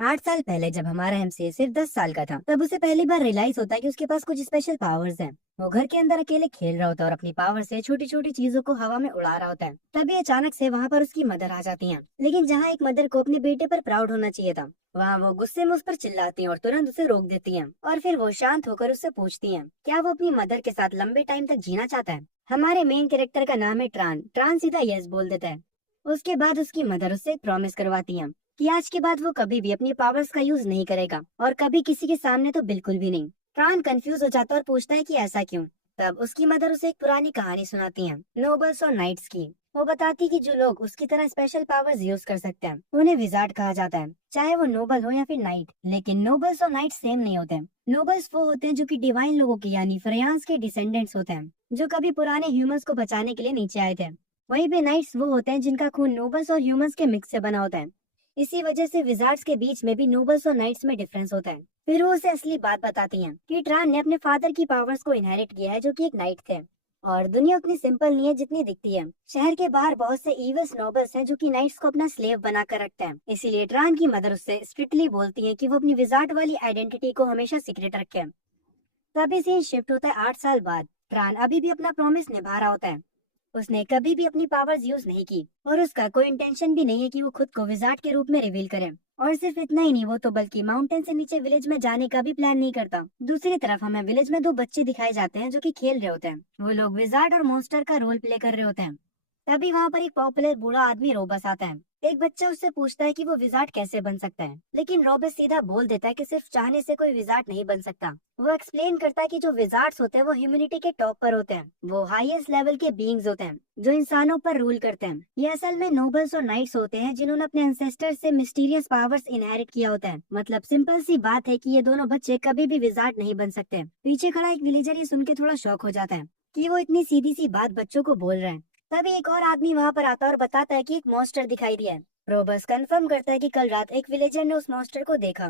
8 साल पहले जब हमारा एमसीए सिर्फ 10 साल का था, तब उसे पहली बार रियलाइज होता है कि उसके पास कुछ स्पेशल पावर्स हैं। वो घर के अंदर अकेले खेल रहा होता है और अपनी पावर से छोटी छोटी चीजों को हवा में उड़ा रहा होता है। तभी अचानक से वहाँ पर उसकी मदर आ जाती है। लेकिन जहाँ एक मदर को अपने बेटे पर प्राउड होना चाहिए था, वहाँ वो गुस्से में उस पर चिल्लाती है और तुरंत उसे रोक देती है। और फिर वो शांत होकर उससे पूछती है, क्या वो अपनी मदर के साथ लंबे टाइम तक जीना चाहता है। हमारे मेन कैरेक्टर का नाम है ट्रान। ट्रान सीधा यस बोल देता है। उसके बाद उसकी मदर उससे एक प्रॉमिस करवाती है कि आज के बाद वो कभी भी अपनी पावर्स का यूज नहीं करेगा और कभी किसी के सामने तो बिल्कुल भी नहीं। प्राण कंफ्यूज हो जाता है और पूछता है कि ऐसा क्यों। तब उसकी मदर उसे एक पुरानी कहानी सुनाती है, नोबल्स और नाइट्स की। वो बताती कि जो लोग उसकी तरह स्पेशल पावर्स यूज कर सकते हैं उन्हें विजार्ड कहा जाता है, चाहे वो नोबल हो या फिर नाइट। लेकिन नोबल्स और नाइट सेम नहीं होते। नोबल्स वो होते हैं जो कि डिवाइन लोगों के यानी फ्रेयांस के डिसेंडेंट्स होते हैं, जो कभी पुराने ह्यूमंस को बचाने के लिए नीचे आए थे। वहीं पे नाइट्स वो होते हैं जिनका खून नोबल्स और ह्यूमंस के मिक्स से बना होता है। इसी वजह से विजार्ड्स के बीच में भी नोबल्स और नाइट्स में डिफरेंस होता है। फिर वो उसे असली बात बताती हैं कि ट्रान ने अपने फादर की पावर्स को इनहेरिट किया है, जो कि एक नाइट थे। और दुनिया उतनी सिंपल नहीं है जितनी दिखती है। शहर के बाहर बहुत से ईवल्स नोबल्स हैं जो कि नाइट्स को अपना स्लेव बनाकर रखते हैं। इसीलिए ट्रान की मदर उससे स्ट्रिक्टली बोलती है कि वो अपनी विजार्ड वाली आइडेंटिटी को हमेशा सीक्रेट रखे। तभी सीन शिफ्ट होता है 8 साल बाद। ट्रान अभी भी अपना प्रॉमिस निभा रहा होता है। उसने कभी भी अपनी पावर्स यूज नहीं की और उसका कोई इंटेंशन भी नहीं है कि वो खुद को विजार्ड के रूप में रिवील करे। और सिर्फ इतना ही नहीं, वो तो बल्कि माउंटेन से नीचे विलेज में जाने का भी प्लान नहीं करता। दूसरी तरफ हमें विलेज में दो बच्चे दिखाए जाते हैं जो कि खेल रहे होते हैं। वो लोग विजार्ड और मॉन्स्टर का रोल प्ले कर रहे होते हैं। तभी वहाँ पर एक पॉपुलर बूढ़ा आदमी रोबस आता है। एक बच्चा उससे पूछता है कि वो विजार्ड कैसे बन सकता है, लेकिन रोबस सीधा बोल देता है कि सिर्फ चाहने से कोई विजार्ड नहीं बन सकता। वो एक्सप्लेन करता है कि जो विजार्ड्स होते हैं वो ह्यूमैनिटी के टॉप पर होते हैं। वो हाईएस्ट लेवल के बीइंग्स होते हैं जो इंसानों पर रूल करते हैं। ये असल में नोबल्स और नाइट्स होते हैं जिन्होंने अपने एंसेस्टर से मिस्टीरियस पावर्स इनहेरिट किया होता है। मतलब सिंपल सी बात है कि ये दोनों बच्चे कभी भी विजार्ड नहीं बन सकते। पीछे खड़ा एक विलेजर ये सुन के थोड़ा शॉक हो जाता है कि वो इतनी सीधी सी बात बच्चों को बोल रहे हैं। तभी एक और आदमी वहां पर आता है और बताता है कि एक मॉन्स्टर दिखाई दिया है। रोबस कंफर्म करता है कि कल रात एक विलेजर ने उस मॉन्स्टर को देखा।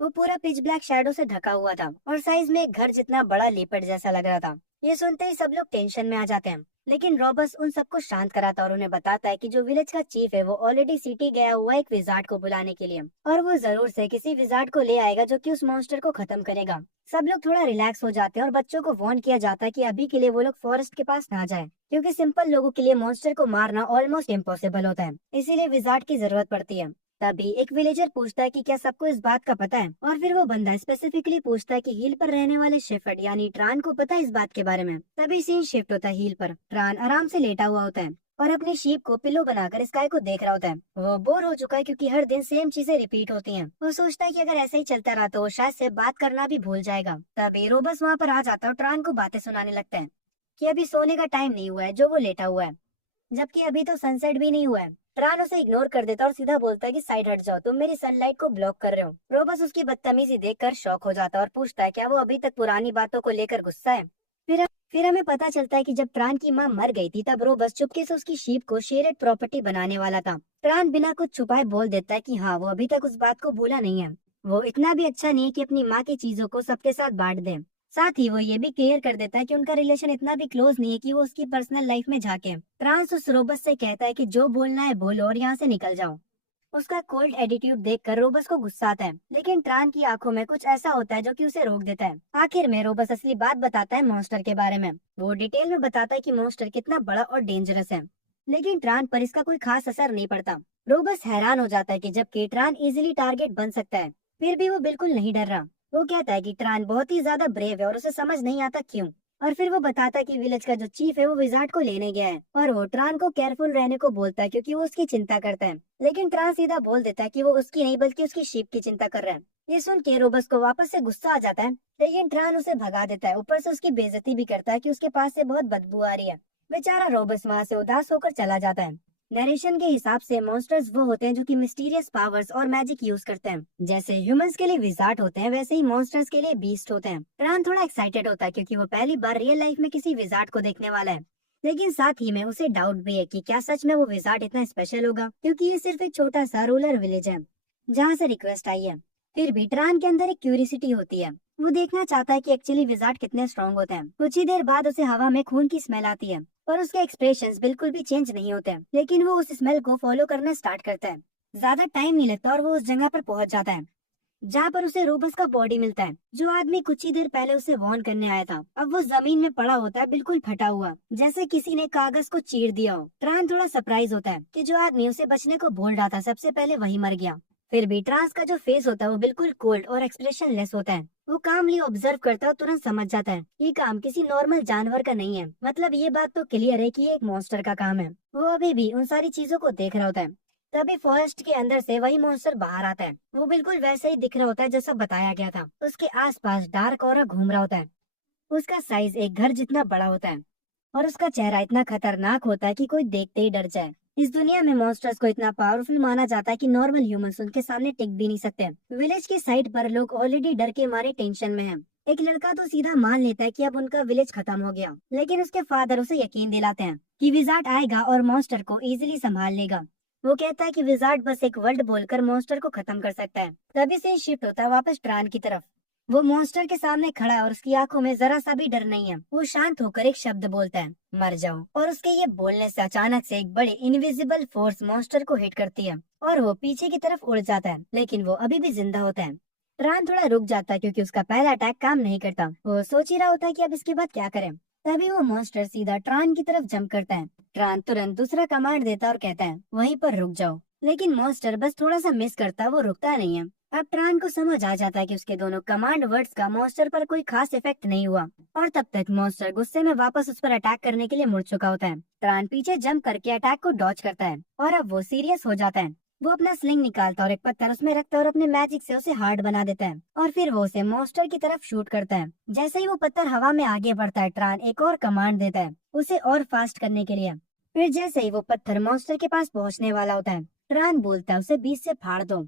वो पूरा पिच ब्लैक शैडो से ढका हुआ था और साइज में एक घर जितना बड़ा लेपर्ड जैसा लग रहा था। ये सुनते ही सब लोग टेंशन में आ जाते हैं, लेकिन रॉबर्ट्स उन सबको शांत कराता और उन्हें बताता है कि जो विलेज का चीफ है वो ऑलरेडी सिटी गया हुआ है एक विजार्ड को बुलाने के लिए, और वो जरूर से किसी विजार्ड को ले आएगा जो कि उस मॉन्स्टर को खत्म करेगा। सब लोग थोड़ा रिलैक्स हो जाते हैं और बच्चों को वार्न किया जाता है कि अभी के लिए वो लोग फॉरेस्ट के पास ना जाएं, क्योंकि सिंपल लोगों के लिए मॉन्स्टर को मारना ऑलमोस्ट इम्पॉसिबल होता है। इसीलिए विजार्ड की जरूरत पड़ती है। तभी एक विलेजर पूछता है कि क्या सबको इस बात का पता है, और फिर वो बंदा स्पेसिफिकली पूछता है कि हिल पर रहने वाले शेफर्ड यानी ट्रान को पता है इस बात के बारे में। तभी सीन शिफ्ट होता है हिल पर। ट्रान आराम से लेटा हुआ होता है और अपनी शीप को पिलो बनाकर स्काई को देख रहा होता है। वो बोर हो चुका है क्योंकि हर दिन सेम चीजें रिपीट होती हैं। वो सोचता है कि अगर ऐसा ही चलता रहा तो वो शायद से बात करना भी भूल जाएगा। तभी रोबस वहाँ पर आ जाता है और ट्रान को बातें सुनाने लगता है कि अभी सोने का टाइम नहीं हुआ है जो वो लेटा हुआ है, जबकि अभी तो सनसेट भी नहीं हुआ है। प्राण उसे इग्नोर कर देता और सीधा बोलता है कि साइड हट जाओ, तुम मेरी सनलाइट को ब्लॉक कर रहे हो। रोबस उसकी बदतमीजी देखकर शॉक हो जाता है और पूछता है क्या वो अभी तक पुरानी बातों को लेकर गुस्सा है। फिर हमें पता चलता है कि जब प्राण की माँ मर गई थी तब रोबस चुपके से उसकी शीप को शेयर्ड प्रॉपर्टी बनाने वाला था। प्राण बिना कुछ छुपाए बोल देता है कि हाँ वो अभी तक उस बात को भूला नहीं है। वो इतना भी अच्छा नहीं है कि अपनी माँ की चीजों को सबके साथ बांट दे। साथ ही वो ये भी क्लियर कर देता है कि उनका रिलेशन इतना भी क्लोज नहीं है कि वो उसकी पर्सनल लाइफ में झांके। ट्रांस उस रोबस से कहता है कि जो बोलना है बोलो और यहाँ से निकल जाओ। उसका कोल्ड एटीट्यूड देखकर रोबस को गुस्सा आता है, लेकिन ट्रान की आंखों में कुछ ऐसा होता है जो कि उसे रोक देता है। आखिर में रोबस असली बात बताता है मॉन्स्टर के बारे में। वो डिटेल में बताता है कि मॉन्स्टर कितना बड़ा और डेंजरस है, लेकिन ट्रान पर इसका कोई खास असर नहीं पड़ता। रोबस हैरान हो जाता है कि जबकि ट्रान इजीली टारगेट बन सकता है, फिर भी वो बिल्कुल नहीं डर रहा। वो कहता है कि ट्रान बहुत ही ज्यादा ब्रेव है और उसे समझ नहीं आता क्यों। और फिर वो बताता है कि विलेज का जो चीफ है वो विजार्ड को लेने गया है और वो ट्रान को केयरफुल रहने को बोलता है क्योंकि वो उसकी चिंता करता है। लेकिन ट्रान सीधा बोल देता है कि वो उसकी नहीं बल्कि उसकी शीप की चिंता कर रहा है। ये सुन के रोबस को वापस से गुस्सा आ जाता है, लेकिन ट्रान उसे भगा देता है। ऊपर से उसकी बेइज्जती भी करता है कि उसके पास से बहुत बदबू आ रही है। बेचारा रोबस वहाँ से उदास होकर चला जाता है। नरेशन के हिसाब से मॉन्स्टर्स वो होते हैं जो कि मिस्टीरियस पावर्स और मैजिक यूज करते हैं। जैसे ह्यूमंस के लिए विजार्ड होते हैं वैसे ही मॉन्स्टर्स के लिए बीस्ट होते हैं। प्राण थोड़ा एक्साइटेड होता है क्योंकि वो पहली बार रियल लाइफ में किसी विजार्ड को देखने वाला है, लेकिन साथ ही में उसे डाउट भी है कि क्या सच में वो विजार्ड इतना स्पेशल होगा, क्योंकि ये सिर्फ एक छोटा सा रूरल विलेज है जहाँ से रिक्वेस्ट आई है। फिर भी ट्रान के अंदर एक क्यूरियोसिटी होती है। वो देखना चाहता है कि एक्चुअली विजार्ड कितने स्ट्रॉन्ग होते हैं। कुछ ही देर बाद उसे हवा में खून की स्मेल आती है और उसके एक्सप्रेशंस बिल्कुल भी चेंज नहीं होते हैं, लेकिन वो उस स्मेल को फॉलो करना स्टार्ट करता है। ज्यादा टाइम नहीं लगता और वो उस जगह पर पहुंच जाता है जहाँ पर उसे रोबस का बॉडी मिलता है। जो आदमी कुछ ही देर पहले उसे वार्न करने आया था अब वो जमीन में पड़ा होता है, बिल्कुल फटा हुआ, जैसे किसी ने कागज को चीर दिया हो। ट्रान थोड़ा सरप्राइज होता है कि जो आदमी उसे बचने को बोल रहा था सबसे पहले वही मर गया। फिर भी ट्रांस का जो फेस होता है वो बिल्कुल कोल्ड और एक्सप्रेशन लेस होता है। वो कामली ऑब्जर्व करता है और तुरंत समझ जाता है ये काम किसी नॉर्मल जानवर का नहीं है। मतलब ये बात तो क्लियर है कि ये एक मॉन्स्टर का काम है। वो अभी भी उन सारी चीजों को देख रहा होता है। तभी फॉरेस्ट के अंदर से वही मॉन्स्टर बाहर आता है। वो बिल्कुल वैसे ही दिख रहा होता है जैसा बताया गया था। उसके आसपास डार्क ऑरा घूम रहा होता है। उसका साइज एक घर जितना बड़ा होता है और उसका चेहरा इतना खतरनाक होता है कि कोई देखते ही डर जाए। इस दुनिया में मॉन्स्टर्स को इतना पावरफुल माना जाता है कि नॉर्मल ह्यूमंस उनके सामने टिक भी नहीं सकते। विलेज की साइड पर लोग ऑलरेडी डर के मारे टेंशन में हैं। एक लड़का तो सीधा मान लेता है कि अब उनका विलेज खत्म हो गया, लेकिन उसके फादर उसे यकीन दिलाते हैं कि विजार्ड आएगा और मॉन्स्टर को इजीली संभाल लेगा। वो कहता है कि विजार्ड बस एक वर्ड बोलकर मॉन्स्टर को खत्म कर सकता है। तभी से शिफ्ट होता है वापस ट्रान की तरफ। वो मॉन्स्टर के सामने खड़ा है और उसकी आंखों में जरा सा भी डर नहीं है। वो शांत होकर एक शब्द बोलता है, मर जाओ। और उसके ये बोलने से अचानक से एक बड़ी इनविजिबल फोर्स मॉन्स्टर को हिट करती है और वो पीछे की तरफ उड़ जाता है, लेकिन वो अभी भी जिंदा होता है। ट्रान थोड़ा रुक जाता है क्योंकि उसका पहला अटैक काम नहीं करता। वो सोच ही रहा होता है कि अब इसके बाद क्या करें। तभी वो मॉन्स्टर सीधा ट्रान की तरफ जंप करता है। ट्रान तुरंत दूसरा कमांड देता है और कहता है वहीं पर रुक जाओ, लेकिन मॉन्स्टर बस थोड़ा सा मिस करता है, वो रुकता नहीं है। अब ट्रान को समझ आ जाता है कि उसके दोनों कमांड वर्ड्स का मॉन्स्टर पर कोई खास इफेक्ट नहीं हुआ और तब तक मॉन्स्टर गुस्से में वापस उस पर अटैक करने के लिए मुड़ चुका होता है। ट्रान पीछे जंप करके अटैक को डॉज करता है और अब वो सीरियस हो जाता है। वो अपना स्लिंग निकालता है और एक पत्थर उसमें रखता है और अपने मैजिक से उसे हार्ड बना देता है और फिर वो उसे मॉन्स्टर की तरफ शूट करता है। जैसे ही वो पत्थर हवा में आगे बढ़ता है ट्रान एक और कमांड देता है उसे और फास्ट करने के लिए। फिर जैसे ही वो पत्थर मॉन्स्टर के पास पहुंचने वाला होता है ट्रान बोलता है उसे बीच से फाड़ दो।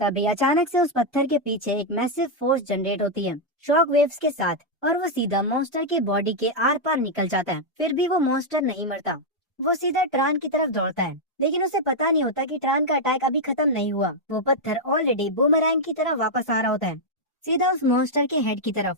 तभी अचानक से उस पत्थर के पीछे एक मैसिव फोर्स जनरेट होती है शॉक वेव्स के साथ और वो सीधा मॉन्स्टर के बॉडी के आर पार निकल जाता है। फिर भी वो मॉन्स्टर नहीं मरता। वो सीधा ट्रान की तरफ दौड़ता है, लेकिन उसे पता नहीं होता कि ट्रान का अटैक अभी खत्म नहीं हुआ। वो पत्थर ऑलरेडी बूमरैंग की तरफ वापस आ रहा होता है, सीधा उस मॉन्स्टर के हेड की तरफ।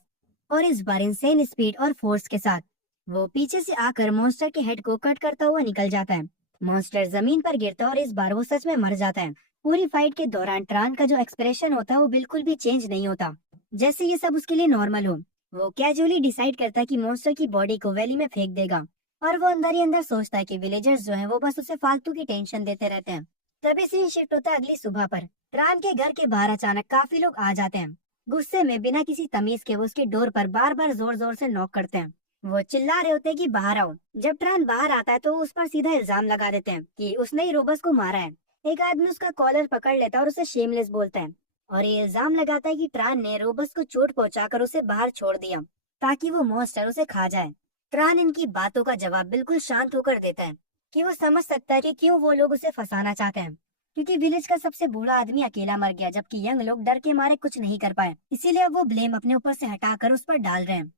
और इस बार इंसेन स्पीड और फोर्स के साथ वो पीछे से आकर मॉन्स्टर के हेड को कट करता हुआ निकल जाता है। मॉन्स्टर जमीन पर गिरता है और इस बार वो सच में मर जाता है। पूरी फाइट के दौरान ट्रान का जो एक्सप्रेशन होता है वो बिल्कुल भी चेंज नहीं होता, जैसे ये सब उसके लिए नॉर्मल हो। वो कैजुअली डिसाइड करता है कि मॉन्स्टर की बॉडी को वैली में फेंक देगा और वो अंदर ही अंदर सोचता है कि विलेजर्स जो हैं वो बस उसे फालतू की टेंशन देते रहते हैं। तभी से शिफ्ट होता है अगली सुबह पर। ट्रान के घर के बाहर अचानक काफी लोग आ जाते हैं। गुस्से में बिना किसी तमीज के वो उसके डोर पर बार बार जोर जोर से नॉक करते हैं। वो चिल्ला रहे होते हैं कि बाहर आओ। जब ट्रान बाहर आता है तो उस पर सीधा इल्जाम लगा देते हैं कि उसने ही रोबस को मारा है। एक आदमी उसका कॉलर पकड़ लेता है और उसे शेमलेस बोलता है और ये इल्जाम लगाता है कि ट्रान ने रोबस को चोट पहुंचाकर उसे बाहर छोड़ दिया ताकि वो मॉन्स्टर उसे खा जाए। ट्रान इनकी बातों का जवाब बिल्कुल शांत होकर देता है कि वो समझ सकता है कि क्यों वो लोग उसे फंसाना चाहते हैं, क्योंकि विलेज का सबसे बूढ़ा आदमी अकेला मर गया जबकि यंग लोग डर के मारे कुछ नहीं कर पाए। इसीलिए अब वो ब्लेम अपने ऊपर से हटाकर उस पर डाल रहे हैं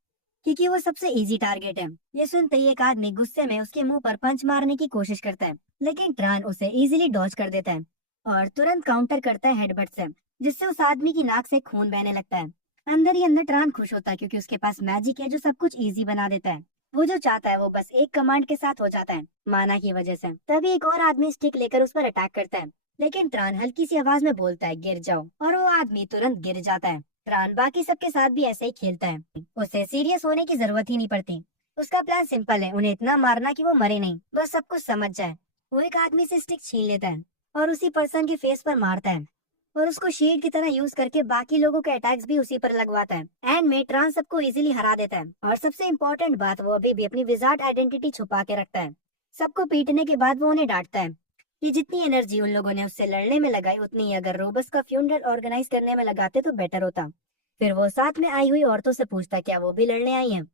क्योंकि वो सबसे इजी टारगेट है। ये सुनते ही एक आदमी गुस्से में उसके मुंह पर पंच मारने की कोशिश करता है, लेकिन ट्रान उसे इजीली डॉज कर देता है और तुरंत काउंटर करता है हेडबट से, जिससे उस आदमी की नाक से खून बहने लगता है। अंदर ही अंदर ट्रान खुश होता है क्योंकि उसके पास मैजिक है जो सब कुछ इजी बना देता है। वो जो चाहता है वो बस एक कमांड के साथ हो जाता है, माना की वजह से। तभी एक और आदमी स्टिक लेकर उस पर अटैक करता है, लेकिन ट्रान हल्की सी आवाज में बोलता है गिर जाओ और वो आदमी तुरंत गिर जाता है। ट्रान बाकी सबके साथ भी ऐसे ही खेलता है, उसे सीरियस होने की जरूरत ही नहीं पड़ती। उसका प्लान सिंपल है, उन्हें इतना मारना कि वो मरे नहीं, बस सब कुछ समझ जाए। वो एक आदमी से स्टिक छीन लेता है और उसी पर्सन के फेस पर मारता है और उसको शील्ड की तरह यूज करके बाकी लोगों के अटैक्स भी उसी पर लगवाता है। एंड में ट्रान सबको इजीली हरा देता है और सबसे इम्पोर्टेंट बात, वो अभी भी अपनी विजार्ड आइडेंटिटी छुपा के रखता है। सबको पीटने के बाद वो उन्हें डांटता है कि जितनी एनर्जी उन लोगों ने उससे लड़ने में लगाई उतनी ही अगर रोबस का फ्यूनरल ऑर्गेनाइज करने में लगाते तो बेटर होता। फिर वो साथ में आई हुई औरतों से पूछता क्या वो भी लड़ने आई हैं,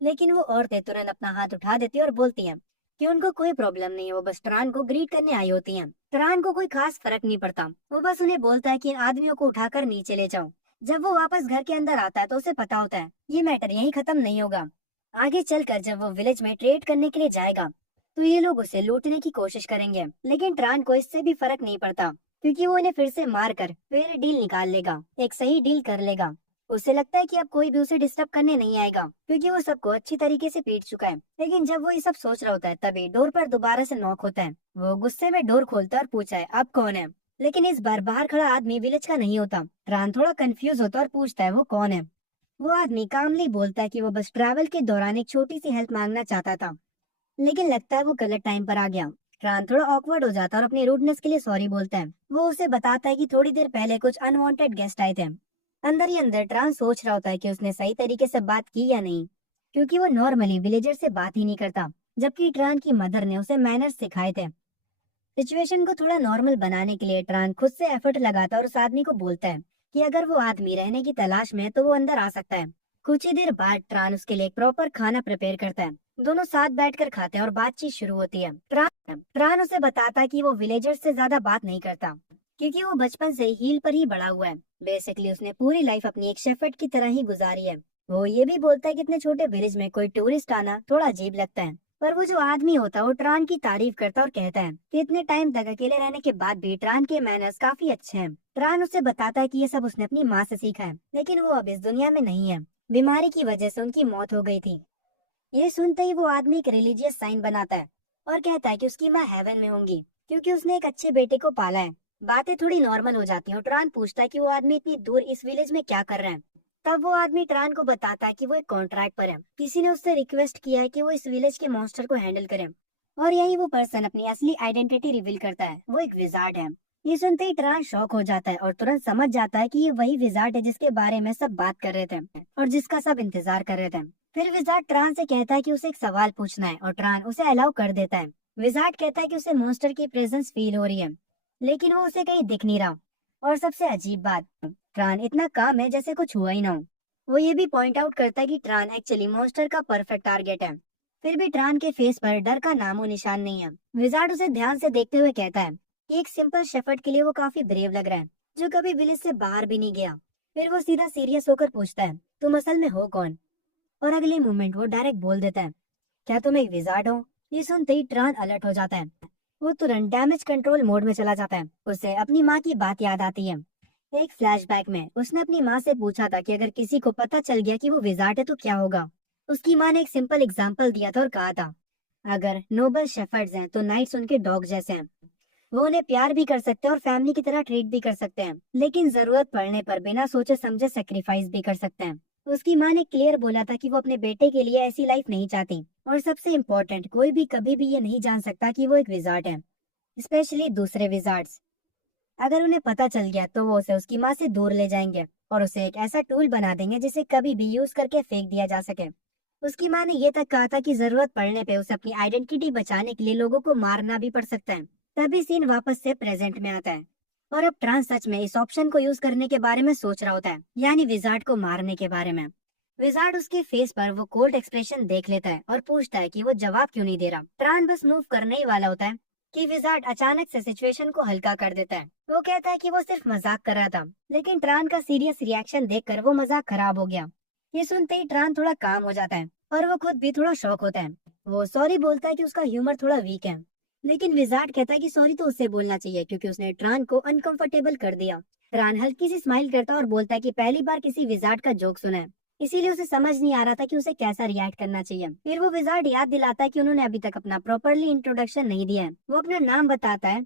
लेकिन वो औरतें तुरंत अपना हाथ उठा देती और बोलती हैं कि उनको कोई प्रॉब्लम नहीं है, वो बस ट्रान को ग्रीट करने आई होती हैं। ट्रान को कोई खास फर्क नहीं पड़ता, वो बस उन्हें बोलता है कि इन आदमियों को उठाकर नीचे ले जाओ। जब वो वापस घर के अंदर आता है तो उसे पता होता है ये मैटर यहीं खत्म नहीं होगा। आगे चलकर जब वो विलेज में ट्रेड करने के लिए जाएगा तो ये लोग उसे लूटने की कोशिश करेंगे, लेकिन ट्रान को इससे भी फर्क नहीं पड़ता क्योंकि वो उन्हें फिर से मार कर फिर डील निकाल लेगा, एक सही डील कर लेगा। उसे लगता है कि अब कोई भी उसे डिस्टर्ब करने नहीं आएगा क्योंकि वो सबको अच्छी तरीके से पीट चुका है। लेकिन जब वो ये सब सोच रहा होता है तभी डोर पर दोबारा से नॉक होता है। वो गुस्से में डोर खोलता है और पूछा है अब कौन है। लेकिन इस बार बाहर खड़ा आदमी विलेज का नहीं होता। ट्रान थोड़ा कंफ्यूज होता और पूछता है वो कौन है। वो आदमी कामली बोलता है कि वो बस ट्रैवल के दौरान एक छोटी सी हेल्प मांगना चाहता था, लेकिन लगता है वो गलत टाइम पर आ गया। ट्रान थोड़ा ऑकवर्ड हो जाता है और अपनी रूडनेस के लिए सॉरी बोलता है। वो उसे बताता है कि थोड़ी देर पहले कुछ अनवांटेड गेस्ट आए थे। अंदर ही अंदर ट्रान सोच रहा होता है कि उसने सही तरीके से बात की या नहीं, क्योंकि वो नॉर्मली विलेजर से बात ही नहीं करता, जबकि ट्रान की मदर ने उसे मैनर्स सिखाए थे। सिचुएशन को थोड़ा नॉर्मल बनाने के लिए ट्रान खुद से एफर्ट लगाता है और उस आदमी को बोलता है कि अगर वो आदमी रहने की तलाश में है तो वो अंदर आ सकता है। कुछ ही देर बाद ट्रान उसके लिए एक प्रॉपर खाना प्रिपेयर करता है। दोनों साथ बैठकर खाते हैं और बातचीत शुरू होती है। ट्रान उसे बताता है कि वो विलेजर्स से ज्यादा बात नहीं करता, क्योंकि वो बचपन से हील पर ही बड़ा हुआ है। बेसिकली उसने पूरी लाइफ अपनी एक शेफर्ड की तरह ही गुजारी है। वो ये भी बोलता है कि इतने छोटे विलेज में कोई टूरिस्ट आना थोड़ा अजीब लगता है। पर वो जो आदमी होता है वो ट्रान की तारीफ करता और कहता है कि इतने टाइम तक अकेले रहने के बाद भी ट्रान के मैनर्स काफी अच्छे हैं। ट्रान उसे बताता है कि ये सब उसने अपनी माँ से सीखा है, लेकिन वो अब इस दुनिया में नहीं है। बीमारी की वजह से उनकी मौत हो गई थी। ये सुनते ही वो आदमी एक रिलीजियस साइन बनाता है और कहता है कि उसकी माँ हेवन में होंगी, क्योंकि उसने एक अच्छे बेटे को पाला है। बातें थोड़ी नॉर्मल हो जाती हैं और ट्रान पूछता है कि वो आदमी इतनी दूर इस विलेज में क्या कर रहा है। तब वो आदमी ट्रान को बताता है कि वो एक कॉन्ट्रैक्ट पर है। किसी ने उससे रिक्वेस्ट किया है कि वो इस विलेज के मॉन्स्टर को हैंडल करे, और यही वो पर्सन अपनी असली आइडेंटिटी रिवील करता है। वो एक विजार्ड है। ये सुनते ही ट्रान शॉक हो जाता है और तुरंत समझ जाता है कि ये वही विजार्ड है जिसके बारे में सब बात कर रहे थे और जिसका सब इंतजार कर रहे थे। फिर विजार्ड ट्रान से कहता है कि उसे एक सवाल पूछना है और ट्रान उसे अलाउ कर देता है। विजार्ड कहता है कि उसे मॉन्स्टर की प्रेजेंस फील हो रही है, लेकिन वो उसे कहीं दिख नहीं रहा। और सबसे अजीब बात, ट्रान इतना काम है जैसे कुछ हुआ ही ना हो। वो ये भी पॉइंट आउट करता है कि ट्रान एक्चुअली मॉन्स्टर का परफेक्ट टारगेट है। फिर भी ट्रान के फेस पर डर का नामो निशान नहीं है। विजार्ड उसे ध्यान से देखते हुए कहता है कि एक सिंपल शेफर्ड के लिए वो काफी ब्रेव लग रहा है, जो कभी विलेज से बाहर भी नहीं गया। फिर वो सीधा सीरियस होकर पूछता है, तुम असल में हो कौन? और अगले मोमेंट वो डायरेक्ट बोल देता है, क्या तुम एक विजार्ड हो? ये सुनते ही ट्रान अलर्ट हो जाता है। वो तुरंत डैमेज कंट्रोल मोड में चला जाता है। उसे अपनी माँ की बात याद आती है। एक फ्लैशबैक में उसने अपनी माँ से पूछा था कि अगर किसी को पता चल गया कि वो विजार्ड है तो क्या होगा। उसकी माँ ने एक सिंपल एग्जाम्पल दिया था और कहा था, अगर नोबल शेफर्ड्स हैं तो नाइट्स उनके डॉग जैसे हैं। वो उन्हें प्यार भी कर सकते हैं और फैमिली की तरह ट्रीट भी कर सकते हैं, लेकिन जरूरत पड़ने पर बिना सोचे समझे सेक्रीफाइस भी कर सकते हैं। उसकी माँ ने क्लियर बोला था कि वो अपने बेटे के लिए ऐसी लाइफ नहीं चाहती। और सबसे इम्पोर्टेंट, कोई भी कभी भी ये नहीं जान सकता कि वो एक विजार्ड है, स्पेशली दूसरे विजार्ड्स। अगर उन्हें पता चल गया तो वो उसे उसकी माँ से दूर ले जाएंगे और उसे एक ऐसा टूल बना देंगे जिसे कभी भी यूज करके फेंक दिया जा सके। उसकी माँ ने ये तक कहा था कि जरूरत पड़ने पे उसे अपनी आइडेंटिटी बचाने के लिए लोगों को मारना भी पड़ सकता है। तभी सीन वापस से प्रेजेंट में आता है और अब ट्रांस सच में इस ऑप्शन को यूज करने के बारे में सोच रहा होता है, यानी विजार्ड को मारने के बारे में। विजार्ड उसके फेस पर वो कोल्ड एक्सप्रेशन देख लेता है और पूछता है कि वो जवाब क्यों नहीं दे रहा। ट्रान बस मूव करने ही वाला होता है कि विजार्ड अचानक से सिचुएशन को हल्का कर देता है। वो कहता है कि वो सिर्फ मजाक कर रहा था, लेकिन ट्रान का सीरियस रिएक्शन देखकर वो मजाक खराब हो गया। ये सुनते ही ट्रान थोड़ा काम हो जाता है और वो खुद भी थोड़ा शॉक होता है। वो सॉरी बोलता है कि उसका ह्यूमर थोड़ा वीक है, लेकिन विजार्ड कहता है कि सॉरी तो उसे बोलना चाहिए क्योंकि उसने ट्रान को अनकंफर्टेबल कर दिया। ट्रान हल्की सी स्माइल करता है और बोलता है कि पहली बार किसी विजार्ड का जोक सुना है, इसीलिए उसे समझ नहीं आ रहा था कि उसे कैसा रिएक्ट करना चाहिए। फिर वो विजार्ड याद दिलाता है कि उन्होंने अभी तक अपना प्रॉपरली इंट्रोडक्शन नहीं दिया है। वो अपना नाम बताता है।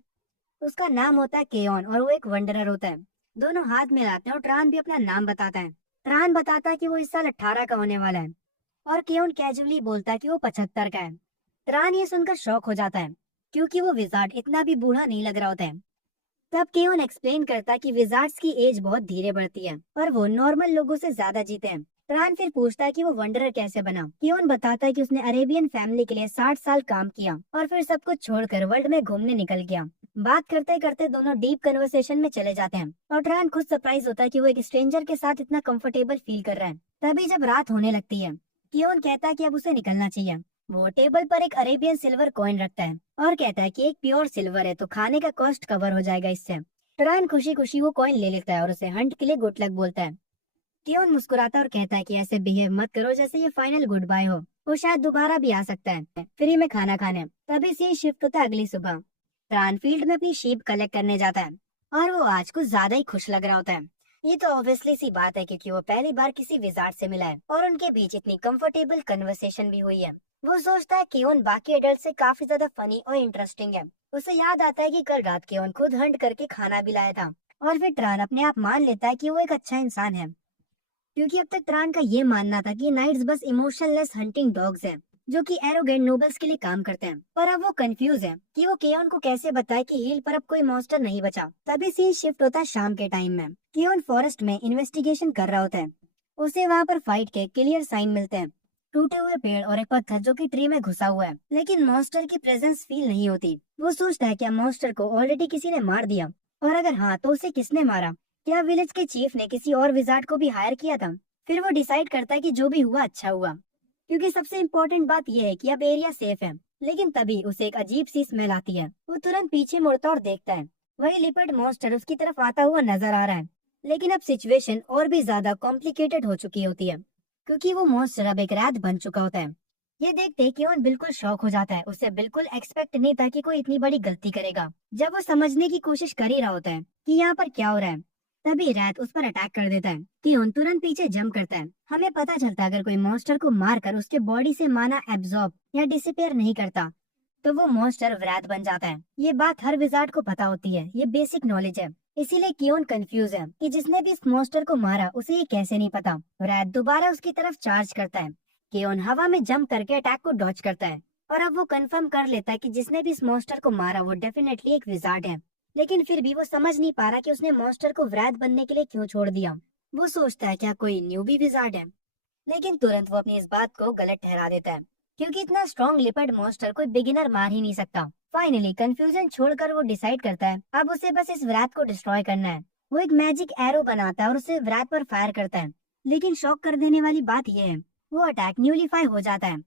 उसका नाम होता है केओन और वो एक वंडरर होता है। दोनों हाथ मिलाते हैं और ट्रान भी अपना नाम बताता है। ट्रान बताता है कि वो इस साल 18 का होने वाला है और केओन कैजुअली बोलता है कि वो 75 का है। ट्रान ये सुनकर शॉक हो जाता है, क्योंकि वो विजार्ड इतना भी बूढ़ा नहीं लग रहा होता है। तब केओन एक्सप्लेन करता है कि विजार्ड्स की एज बहुत धीरे बढ़ती है और वो नॉर्मल लोगों से ज्यादा जीते हैं। ट्रान फिर पूछता है कि वो वंडरर कैसे बना। केओन बताता है कि उसने अरेबियन फैमिली के लिए 60 साल काम किया और फिर सब कुछ छोड़कर वर्ल्ड में घूमने निकल गया। बात करते करते दोनों डीप कन्वर्सेशन में चले जाते हैं और ट्रान खुद सरप्राइज होता है कि वो एक स्ट्रेंजर के साथ इतना कंफर्टेबल फील कर रहा है। तभी जब रात होने लगती है, केओन कहता है कि अब उसे निकलना चाहिए। वो टेबल पर एक अरेबियन सिल्वर कॉइन रखता है और कहता है कि एक प्योर सिल्वर है तो खाने का कॉस्ट कवर हो जाएगा इससे। ट्रान खुशी खुशी वो कॉइन ले लेता है और उसे हंट के लिए गुड लक बोलता है। टियोन मुस्कुराता और कहता है कि ऐसे बिहेव मत करो जैसे ये फाइनल गुड बाय हो। वो शायद दोबारा भी आ सकता है फ्री में खाना खाने। तभी से शिफ्ट होता है अगली सुबह। ट्रान फील्ड में अपनी शीप कलेक्ट करने जाता है और वो आज कुछ ज्यादा ही खुश लग रहा होता है। ये तो ऑब्वियसली सी बात है क्योंकि वो पहली बार किसी विजार्ड से मिला है और उनके बीच इतनी कंफर्टेबल कन्वर्सेशन भी हुई है। वो सोचता है कि उन बाकी एडल्ट से काफी ज्यादा फनी और इंटरेस्टिंग है। उसे याद आता है कि कल रात केवन खुद हंट करके खाना भी लाया था। और फिर ट्रान अपने आप मान लेता है कि वो एक अच्छा इंसान है, क्योंकि अब तक ट्रान का ये मानना था कि नाइट्स बस इमोशनलेस हंटिंग डॉग्स हैं, जो कि एरोगेंट नोबल्स के लिए काम करते हैं। पर अब वो कंफ्यूज है कि वो केओन को कैसे बताए कि हील पर अब कोई मॉन्स्टर नहीं बचा। तभी सीन शिफ्ट होता है शाम के टाइम में। केओन फॉरेस्ट में इन्वेस्टिगेशन कर रहा होता है। उसे वहाँ पर फाइट के क्लियर साइन मिलते हैं, टूटे हुए पेड़ और एक पत्थर जो कि ट्री में घुसा हुआ है, लेकिन मॉन्स्टर की प्रेजेंस फील नहीं होती। वो सोचता है क्या मॉन्स्टर को ऑलरेडी किसी ने मार दिया, और अगर हाँ तो उसे किसने मारा। क्या विलेज के चीफ ने किसी और विजार्ड को भी हायर किया था। फिर वो डिसाइड करता है कि जो भी हुआ अच्छा हुआ, क्योंकि सबसे इम्पोर्टेंट बात यह है कि अब एरिया सेफ है। लेकिन तभी उसे एक अजीब सी स्मेल आती है। वो तुरंत पीछे मुड़ता और देखता है, वही लिपर्ड मॉन्स्टर उसकी तरफ आता हुआ नजर आ रहा है। लेकिन अब सिचुएशन और भी ज्यादा कॉम्प्लिकेटेड हो चुकी होती है, क्योंकि वो मॉन्स्टर अब एक रैत बन चुका होता है। ये देखते ही केवन बिल्कुल शॉक हो जाता है। उसे बिल्कुल एक्सपेक्ट नहीं था कि कोई इतनी बड़ी गलती करेगा। जब वो समझने की कोशिश कर ही रहा होता है कि यहाँ पर क्या हो रहा है, तभी रैत उस पर अटैक कर देता है। केओन तुरंत पीछे जंप करता है। हमें पता चलता है अगर कोई मॉन्स्टर को मारकर उसके बॉडी से माना एब्जॉर्ब या डिसअपियर नहीं करता, तो वो मॉन्स्टर व्रैत बन जाता है। ये बात हर विजार्ड को पता होती है, ये बेसिक नॉलेज है। इसीलिए कियोन कंफ्यूज है कि जिसने भी इस मॉन्स्टर को मारा उसे ये कैसे नहीं पता। व्रैत दोबारा उसकी तरफ चार्ज करता है। कियोन हवा में जंप करके अटैक को डॉच करता है, और अब वो कंफर्म कर लेता है कि जिसने भी इस मॉन्स्टर को मारा वो डेफिनेटली एक विजार्ड है। लेकिन फिर भी वो समझ नहीं पा रहा कि उसने मॉन्स्टर को व्रैत बनने के लिए क्यों छोड़ दिया। वो सोचता है क्या कोई न्यूबी विजार्ड है, लेकिन तुरंत वो अपनी इस बात को गलत ठहरा देता है, क्योंकि इतना स्ट्रॉन्ग लिपर्ड मॉन्स्टर कोई बिगिनर मार ही नहीं सकता। फाइनली कंफ्यूजन छोड़कर वो डिसाइड करता है अब उसे बस इस व्रैत को डिस्ट्रॉय करना है। वो एक मैजिक एरो बनाता है और उसे व्रैत पर फायर करता है। लेकिन शॉक कर देने वाली बात यह है, वो अटैक न्यूलीफाई हो जाता है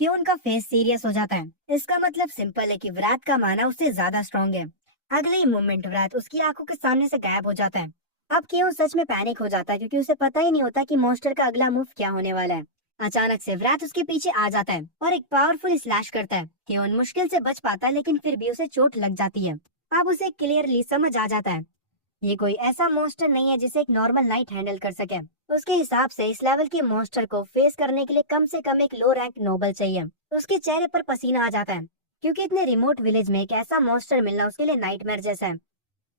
कि उनका फेस सीरियस हो जाता है। इसका मतलब सिंपल है कि व्रैत का माना उससे ज्यादा स्ट्रॉन्ग है। अगले ही मोमेंट व्रैत उसकी आंखों के सामने से गायब हो जाता है। अब क्यों सच में पैनिक हो जाता है, क्योंकि उसे पता ही नहीं होता कि मॉन्स्टर का अगला मूव क्या होने वाला है। अचानक से व्रैत उसके पीछे आ जाता है और एक पावरफुल स्लैश करता है। क्यों मुश्किल से बच पाता है, लेकिन फिर भी उसे चोट लग जाती है। अब उसे क्लियरली समझ आ जाता है ये कोई ऐसा मॉन्स्टर नहीं है जिसे एक नॉर्मल नाइट हैंडल कर सके। उसके हिसाब से इस लेवल के मॉन्स्टर को फेस करने के लिए कम से कम एक लो रैंक नोबल चाहिए। उसके चेहरे पर पसीना आ जाता है, क्योंकि इतने रिमोट विलेज में एक ऐसा मॉन्स्टर मिलना उसके लिए नाइटमेयर जैसा है।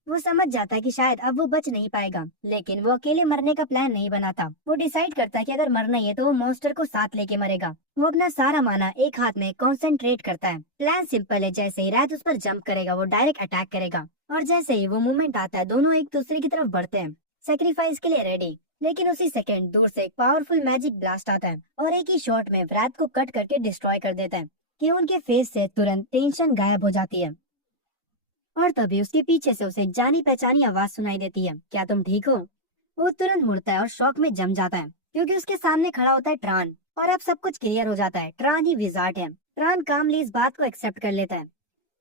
वो समझ जाता है कि शायद अब वो बच नहीं पाएगा, लेकिन वो अकेले मरने का प्लान नहीं बनाता। वो डिसाइड करता है कि अगर मरना ही है तो वो मॉन्स्टर को साथ लेके मरेगा। वो अपना सारा माना एक हाथ में कंसंट्रेट करता है। प्लान सिंपल है, जैसे ही रात उस पर जंप करेगा वो डायरेक्ट अटैक करेगा, और जैसे ही वो मूवमेंट आता है दोनों एक दूसरे की तरफ बढ़ते हैं, सेक्रीफाइस के लिए रेडी। लेकिन उसी सेकंड दूर से एक पावरफुल मैजिक ब्लास्ट आता है और एक ही शॉट में व्रैत को कट करके डिस्ट्रॉय कर देता है, कि उनके फेस से तुरंत टेंशन गायब हो जाती है। और तभी उसके पीछे से उसे एक जानी पहचानी आवाज सुनाई देती है, क्या तुम ठीक हो। वो तुरंत मुड़ता है और शॉक में जम जाता है, क्योंकि उसके सामने खड़ा होता है ट्रान। और अब सब कुछ क्लियर हो जाता है, ट्रान ही विजार्ड है। ट्रान कामली इस बात को एक्सेप्ट कर लेता है।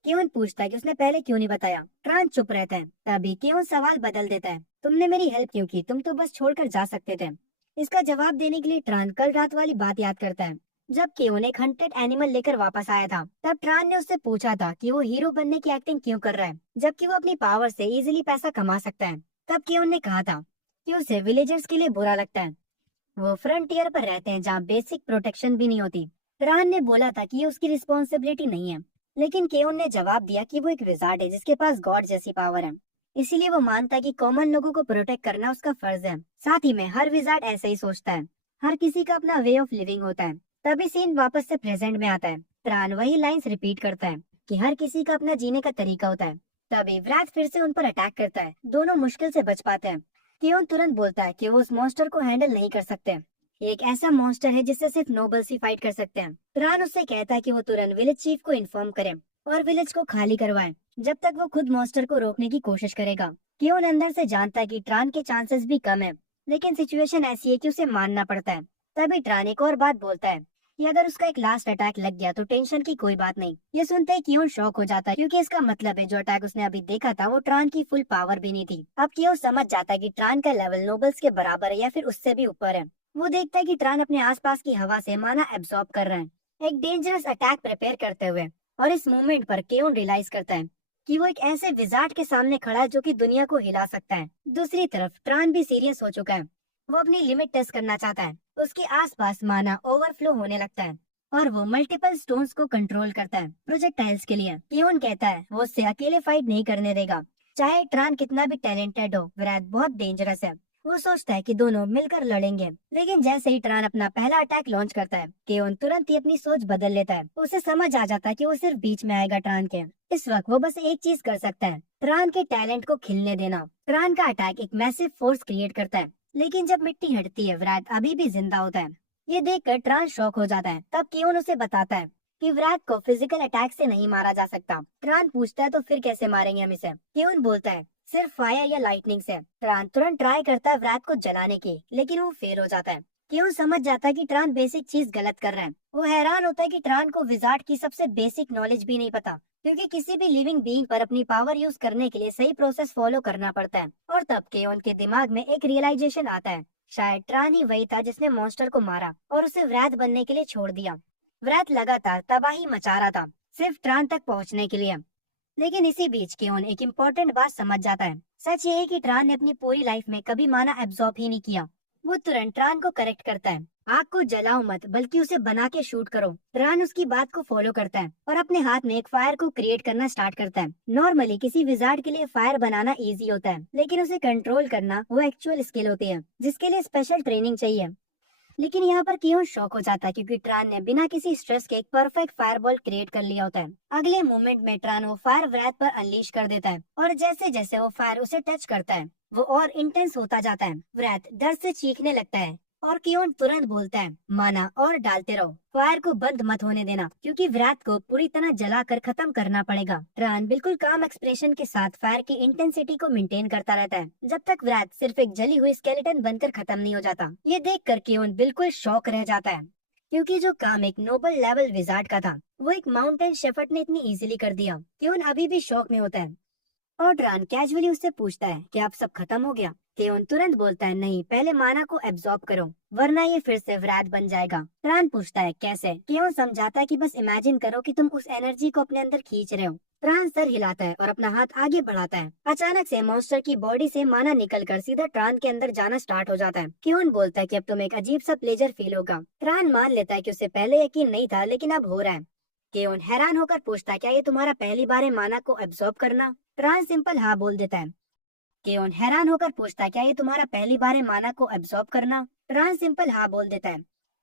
क्यों पूछता है कि उसने पहले क्यों नहीं बताया। ट्रान चुप रहता है। तभी क्यों सवाल बदल देता है, तुमने मेरी हेल्प क्यों की, तुम तो बस छोड़कर जा सकते थे। इसका जवाब देने के लिए ट्रान कल रात वाली बात याद करता है, जब केओन एक हंटेड एनिमल लेकर वापस आया था। तब ट्रान ने उससे पूछा था कि वो हीरो बनने की एक्टिंग क्यों कर रहा है, जबकि वो अपनी पावर से इजीली पैसा कमा सकता है। तब केओन ने कहा था कि उसे विलेजर्स के लिए बुरा लगता है, वो फ्रंटियर पर रहते हैं जहाँ बेसिक प्रोटेक्शन भी नहीं होती। ट्रान ने बोला था कि ये उसकी रिस्पॉन्सिबिलिटी नहीं है, लेकिन केओन ने जवाब दिया कि वो एक विजार्ड है जिसके पास गॉड जैसी पावर है। इसीलिए वो मानता है कि कॉमन लोगों को प्रोटेक्ट करना उसका फर्ज है। साथ ही में हर विजार्ड ऐसे ही सोचता है, हर किसी का अपना वे ऑफ लिविंग होता है। तभी सीन वापस से प्रेजेंट में आता है। ट्रान वही लाइंस रिपीट करता है कि हर किसी का अपना जीने का तरीका होता है। तभी व्रैथ फिर से उन पर अटैक करता है। दोनों मुश्किल से बच पाते हैं। कियोन तुरंत बोलता है कि वो उस मॉन्स्टर को हैंडल नहीं कर सकते। ये एक ऐसा मॉन्स्टर है जिससे सिर्फ नोबल्स ही फाइट कर सकते हैं। ट्रान उससे कहता है कि वो तुरंत विलेज चीफ को इन्फॉर्म करे और विलेज को खाली करवाए, जब तक वो खुद मॉन्स्टर को रोकने की कोशिश करेगा। कियोन अंदर से जानता है कि ट्रान के चांसेस भी कम है, लेकिन सिचुएशन ऐसी है कि उसे मानना पड़ता है। तभी ट्रान एक और बात बोलता है कि अगर उसका एक लास्ट अटैक लग गया तो टेंशन की कोई बात नहीं। ये सुनते ही कियोन शॉक हो जाता है, क्योंकि इसका मतलब है जो अटैक उसने अभी देखा था वो ट्रान की फुल पावर भी नहीं थी। अब कियोन समझ जाता है कि ट्रान का लेवल नोबल्स के बराबर है या फिर उससे भी ऊपर है। वो देखता है कि ट्रान अपने आसपास की हवा से माना एब्सॉर्ब कर रहा है, एक डेंजरस अटैक प्रिपेयर करते हुए। और इस मोमेंट पर कियोन रियलाइज करता है कि वो एक ऐसे विजार्ड के सामने खड़ा है जो कि दुनिया को हिला सकता है। दूसरी तरफ ट्रान भी सीरियस हो चुका है। वो अपनी लिमिट टेस्ट करना चाहता है। उसके आसपास माना ओवरफ्लो होने लगता है। और वो मल्टीपल स्टोन्स को कंट्रोल करता है प्रोजेक्टाइल्स के लिए। कियोन कहता है वो उससे अकेले फाइट नहीं करने देगा, चाहे ट्रान कितना भी टैलेंटेड हो। विराट बहुत डेंजरस है। वो सोचता है कि दोनों मिलकर लड़ेंगे, लेकिन जैसे ही ट्रान अपना पहला अटैक लॉन्च करता है, केओन तुरंत ही अपनी सोच बदल लेता है। उसे समझ आ जाता है कि वो सिर्फ बीच में आएगा ट्रान के। इस वक्त वो बस एक चीज कर सकता है, ट्रान के टैलेंट को खिलने देना। ट्रान का अटैक एक मैसिव फोर्स क्रिएट करता है, लेकिन जब मिट्टी हटती है विराट अभी भी जिंदा होता है। ये देखकर ट्रान शॉक हो जाता है। तब केओन उसे बताता है कि विराट को फिजिकल अटैक से नहीं मारा जा सकता। ट्रान पूछता है तो फिर कैसे मारेंगे हम इसे? केओन बोलता है सिर्फ फायर या लाइटनिंग से। ट्रान तुरंत ट्राई करता है विराट को जलाने की, लेकिन वो फेल हो जाता है। केओन समझ जाता है कि ट्रान बेसिक चीज गलत कर रहा है। वो हैरान होता है कि ट्रान को विजार्ड की सबसे बेसिक नॉलेज भी नहीं पता, क्योंकि किसी भी लिविंग बीइंग पर अपनी पावर यूज करने के लिए सही प्रोसेस फॉलो करना पड़ता है। और तब केओन के दिमाग में एक रियलाइजेशन आता है, शायद ट्रान ही वही था जिसने मॉन्स्टर को मारा और उसे व्रैत बनने के लिए छोड़ दिया। व्रैत लगातार तबाही मचा रहा था, सिर्फ ट्रान तक पहुंचने के लिए। लेकिन इसी बीच केओन एक इम्पोर्टेंट बात समझ जाता है। सच ये है कि ट्रान ने अपनी पूरी लाइफ में कभी माना एब्जॉर्ब ही नहीं किया। वो तुरंत ट्रान को करेक्ट करता है, आग को जलाओ मत बल्कि उसे बना के शूट करो। ट्रान उसकी बात को फॉलो करता है और अपने हाथ में एक फायर को क्रिएट करना स्टार्ट करता है। नॉर्मली किसी विजार्ड के लिए फायर बनाना इजी होता है, लेकिन उसे कंट्रोल करना वो एक्चुअल स्किल होती है, जिसके लिए स्पेशल ट्रेनिंग चाहिए। लेकिन यहाँ पर क्यों शॉक हो जाता है, क्योंकि ट्रान ने बिना किसी स्ट्रेस के एक परफेक्ट फायरबॉल क्रिएट कर लिया होता है। अगले मोमेंट में ट्रान वो फायर व्रैत पर अनलीश कर देता है और जैसे जैसे वो फायर उसे टच करता है वो और इंटेंस होता जाता है। व्रैत डर से चीखने लगता है और कियोन तुरंत बोलता है माना और डालते रहो, फायर को बंद मत होने देना, क्योंकि व्रैत को पूरी तरह जलाकर खत्म करना पड़ेगा। ट्रान बिल्कुल काम एक्सप्रेशन के साथ फायर की इंटेंसिटी को मेंटेन करता रहता है, जब तक व्रैत सिर्फ एक जली हुई स्केलेटन बनकर खत्म नहीं हो जाता। ये देख कर कियोन बिल्कुल शॉक रह जाता है, क्योंकि जो काम एक नोबल लेवल विजार्ड का था वो एक माउंटेन शेफर्ड ने इतनी इजीली कर दिया। कियोन अभी भी शॉक में होता है और ड्रान कैजुअली उससे पूछता है कि अब सब खत्म हो गया। केओन तुरंत बोलता है नहीं, पहले माना को एब्जॉर्ब करो वरना ये फिर से व्रैत बन जाएगा। ड्रान पूछता है कैसे? केओन समझाता है कि बस इमेजिन करो कि तुम उस एनर्जी को अपने अंदर खींच रहे हो। ट्रान सर हिलाता है और अपना हाथ आगे बढ़ाता है। अचानक से मॉन्स्टर की बॉडी से माना निकलकर सीधा ट्रान के अंदर जाना स्टार्ट हो जाता है। केओन बोलता है कि अब तुम्हें एक अजीब सा प्लेजर फील होगा। ट्रान मान लेता है कि उसे पहले यकीन नहीं था, लेकिन अब हो रहा है। केओन हैरान होकर पूछता है क्या ये तुम्हारा पहली बार है माना को एब्जॉर्ब करना? ट्रान सिंपल हाँ बोल देता है। केओन हैरान होकर पूछता है क्या ये तुम्हारा पहली बार है माना को एब्जॉर्ब करना? ट्रान सिंपल हाँ बोल देता है।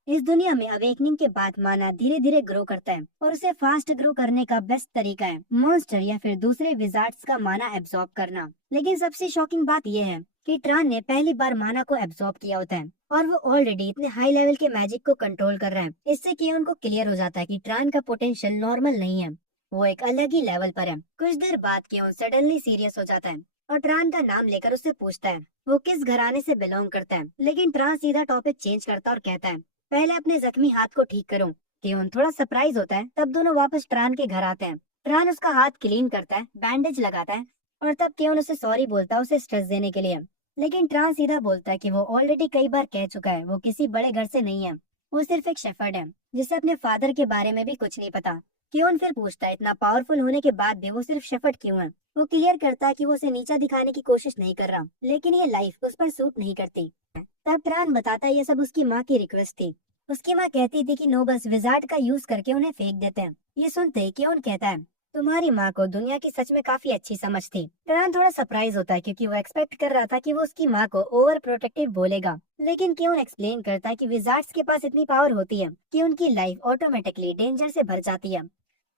इस दुनिया में अवेकनिंग के बाद माना धीरे धीरे ग्रो करता है और उसे फास्ट ग्रो करने का बेस्ट तरीका है मॉन्स्टर या फिर दूसरे विजार्ड्स का माना एब्जॉर्ब करना। लेकिन सबसे शॉकिंग बात यह है कि ट्रान ने पहली बार माना को एब्जॉर्ब किया होता है और वो ऑलरेडी इतने हाई लेवल के मैजिक को कंट्रोल कर रहा है। इससे केओन को क्लियर हो जाता है कि ट्रान का पोटेंशियल नॉर्मल नहीं है, वो एक अलग ही लेवल पर है। कुछ देर बाद केओन सडनली सीरियस हो जाता है और ट्रान का नाम लेकर उससे पूछता है वो किस घराने से बिलोंग करता है। लेकिन ट्रान सीधा टॉपिक चेंज करता और कहता है पहले अपने जख्मी हाथ को ठीक करो। केओन थोड़ा सरप्राइज होता है। तब दोनों वापस ट्रान के घर आते हैं। ट्रान उसका हाथ क्लीन करता है, बैंडेज लगाता है और तब केओन उसे सॉरी बोलता है उसे स्ट्रेस देने के लिए। लेकिन ट्रान सीधा बोलता है कि वो ऑलरेडी कई बार कह चुका है वो किसी बड़े घर से नहीं है, वो सिर्फ एक शेफर्ड है जिसे अपने फादर के बारे में भी कुछ नहीं पता। केओन फिर पूछता है इतना पावरफुल होने के बाद भी वो सिर्फ शेफर्ड क्यों है? वो क्लियर करता है कि वो उसे नीचा दिखाने की कोशिश नहीं कर रहा, लेकिन ये लाइफ उस पर सूट नहीं करती। तब ट्रान बताता है ये सब उसकी माँ की रिक्वेस्ट थी। उसकी माँ कहती थी कि नोबल्स विजार्ड का यूज करके उन्हें फेंक देते हैं। ये सुनते ही केओन कहता है तुम्हारी माँ को दुनिया की सच में काफी अच्छी समझ थी। ट्रान थोड़ा सरप्राइज होता है क्योंकि वो एक्सपेक्ट कर रहा था कि वो उसकी माँ को ओवर प्रोटेक्टिव बोलेगा, लेकिन केओन एक्सप्लेन करता है कि विजार्ड्स के पास इतनी पावर होती है कि उनकी लाइफ ऑटोमेटिकली डेंजर से भर जाती है।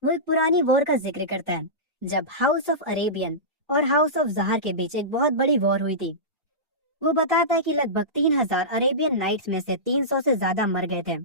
वो एक पुरानी वॉर का जिक्र करता है जब हाउस ऑफ अरेबियन और हाउस ऑफ जहर के बीच एक बहुत बड़ी वॉर हुई थी। वो बताता है कि लगभग 3000 अरेबियन नाइट्स में से 300 से ज्यादा मर गए थे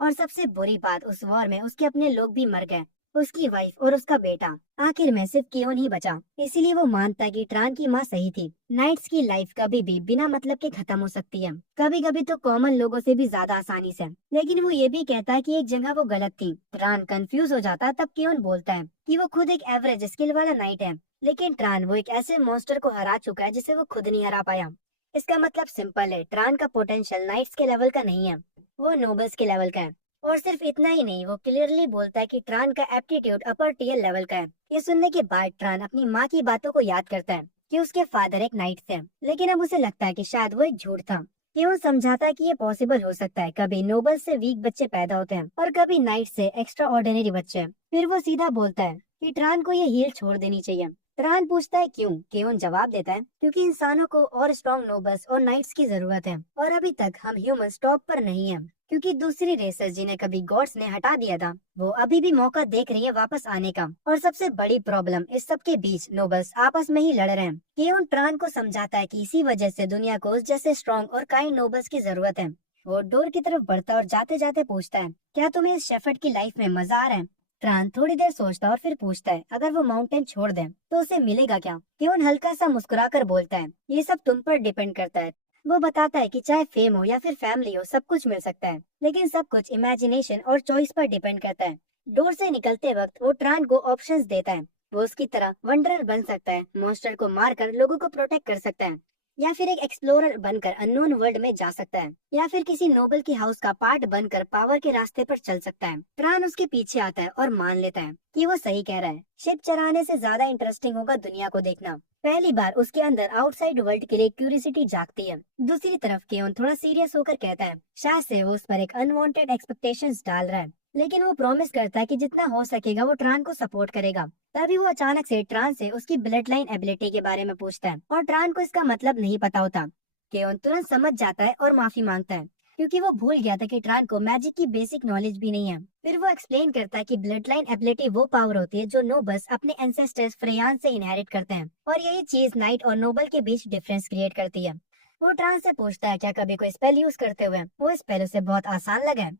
और सबसे बुरी बात उस वॉर में उसके अपने लोग भी मर गए, उसकी वाइफ और उसका बेटा। आखिर में सिर्फ केओन ही बचा। इसीलिए वो मानता है कि ट्रान की माँ सही थी। नाइट्स की लाइफ कभी भी बिना मतलब के खत्म हो सकती है, कभी कभी तो कॉमन लोगों से भी ज्यादा आसानी से। लेकिन वो ये भी कहता है कि एक जगह वो गलत थी। ट्रान कंफ्यूज हो जाता है। तब केओन बोलता है कि वो खुद एक एवरेज स्किल वाला नाइट है, लेकिन ट्रान वो एक ऐसे मॉन्स्टर को हरा चुका है जिसे वो खुद नहीं हरा पाया। इसका मतलब सिंपल है, ट्रान का पोटेंशियल नाइट्स के लेवल का नहीं है, वो नोबल्स के लेवल का है। और सिर्फ इतना ही नहीं, वो क्लियरली बोलता है कि ट्रान का एप्टीट्यूड अपर टियर लेवल का है। ये सुनने के बाद ट्रान अपनी माँ की बातों को याद करता है कि उसके फादर एक नाइट थे, लेकिन अब उसे लगता है कि शायद वो एक झूठ था। केवल समझाता है कि ये पॉसिबल हो सकता है, कभी नोबल से वीक बच्चे पैदा होते हैं और कभी नाइट से एक्स्ट्रा ऑर्डिनरी बच्चे। फिर वो सीधा बोलता है कि ट्रान को ये हील छोड़ देनी चाहिए। ट्रान पूछता है क्यों? केवन जवाब देता है क्योंकि इंसानों को और स्ट्रॉन्ग नोबल्स और नाइट्स की जरूरत है और अभी तक हम ह्यूमंस टॉप पर नहीं हैं, क्योंकि दूसरी रेसेस जिन्हें कभी गॉड्स ने हटा दिया था वो अभी भी मौका देख रही है वापस आने का। और सबसे बड़ी प्रॉब्लम इस सब के बीच नोबल्स आपस में ही लड़ रहे हैं। केवन ट्रान को समझाता है कि इसी वजह से दुनिया को उस जैसे स्ट्रॉन्ग और काइंड नोबल्स की जरूरत है। वो डोर की तरफ बढ़ता है और जाते जाते पूछता है क्या तुम्हें इस शेफर्ड की लाइफ में मजा आ रहा है? ट्रान थोड़ी देर सोचता है और फिर पूछता है अगर वो माउंटेन छोड़ दे तो उसे मिलेगा क्या? केवन हल्का सा मुस्कुराकर बोलता है ये सब तुम पर डिपेंड करता है। वो बताता है कि चाहे फेम हो या फिर फैमिली हो, सब कुछ मिल सकता है, लेकिन सब कुछ इमेजिनेशन और चॉइस पर डिपेंड करता है। डोर से निकलते वक्त वो ट्रान को ऑप्शंस देता है। वो उसकी तरह वंडरर बन सकता है, मॉन्स्टर को मारकर लोगों को प्रोटेक्ट कर सकता है, या फिर एक एक्सप्लोरर बनकर अननोन वर्ल्ड में जा सकता है, या फिर किसी नोबल की हाउस का पार्ट बनकर पावर के रास्ते पर चल सकता है। ट्रान उसके पीछे आता है और मान लेता है कि वो सही कह रहा है। शिप चलाने से ज्यादा इंटरेस्टिंग होगा दुनिया को देखना। पहली बार उसके अंदर आउटसाइड वर्ल्ड के लिए क्यूरियोसिटी जागती है। दूसरी तरफ केवन थोड़ा सीरियस होकर कहता है शायद से वो उस पर एक अनवांटेड एक्सपेक्टेशंस डाल रहा है, लेकिन वो प्रॉमिस करता है कि जितना हो सकेगा वो ट्रान को सपोर्ट करेगा। तभी वो अचानक से ट्रान से उसकी ब्लड लाइन एबिलिटी के बारे में पूछता है और ट्रान को इसका मतलब नहीं पता होता। केवन तुरंत समझ जाता है और माफी मांगता है क्योंकि वो भूल गया था कि ट्रान को मैजिक की बेसिक नॉलेज भी नहीं है। फिर वो एक्सप्लेन करता है कि ब्लड लाइन एबिलिटी वो पावर होती है जो नोबल्स अपने एंसेस्टर्स फ्रेयान से इनहेरिट करते हैं, और यही चीज नाइट और नोबल के बीच डिफरेंस क्रिएट करती है। वो ट्रान से पूछता है क्या कभी कोई स्पेल यूज करते हुए वो स्पेल उसे बहुत आसान लगा है।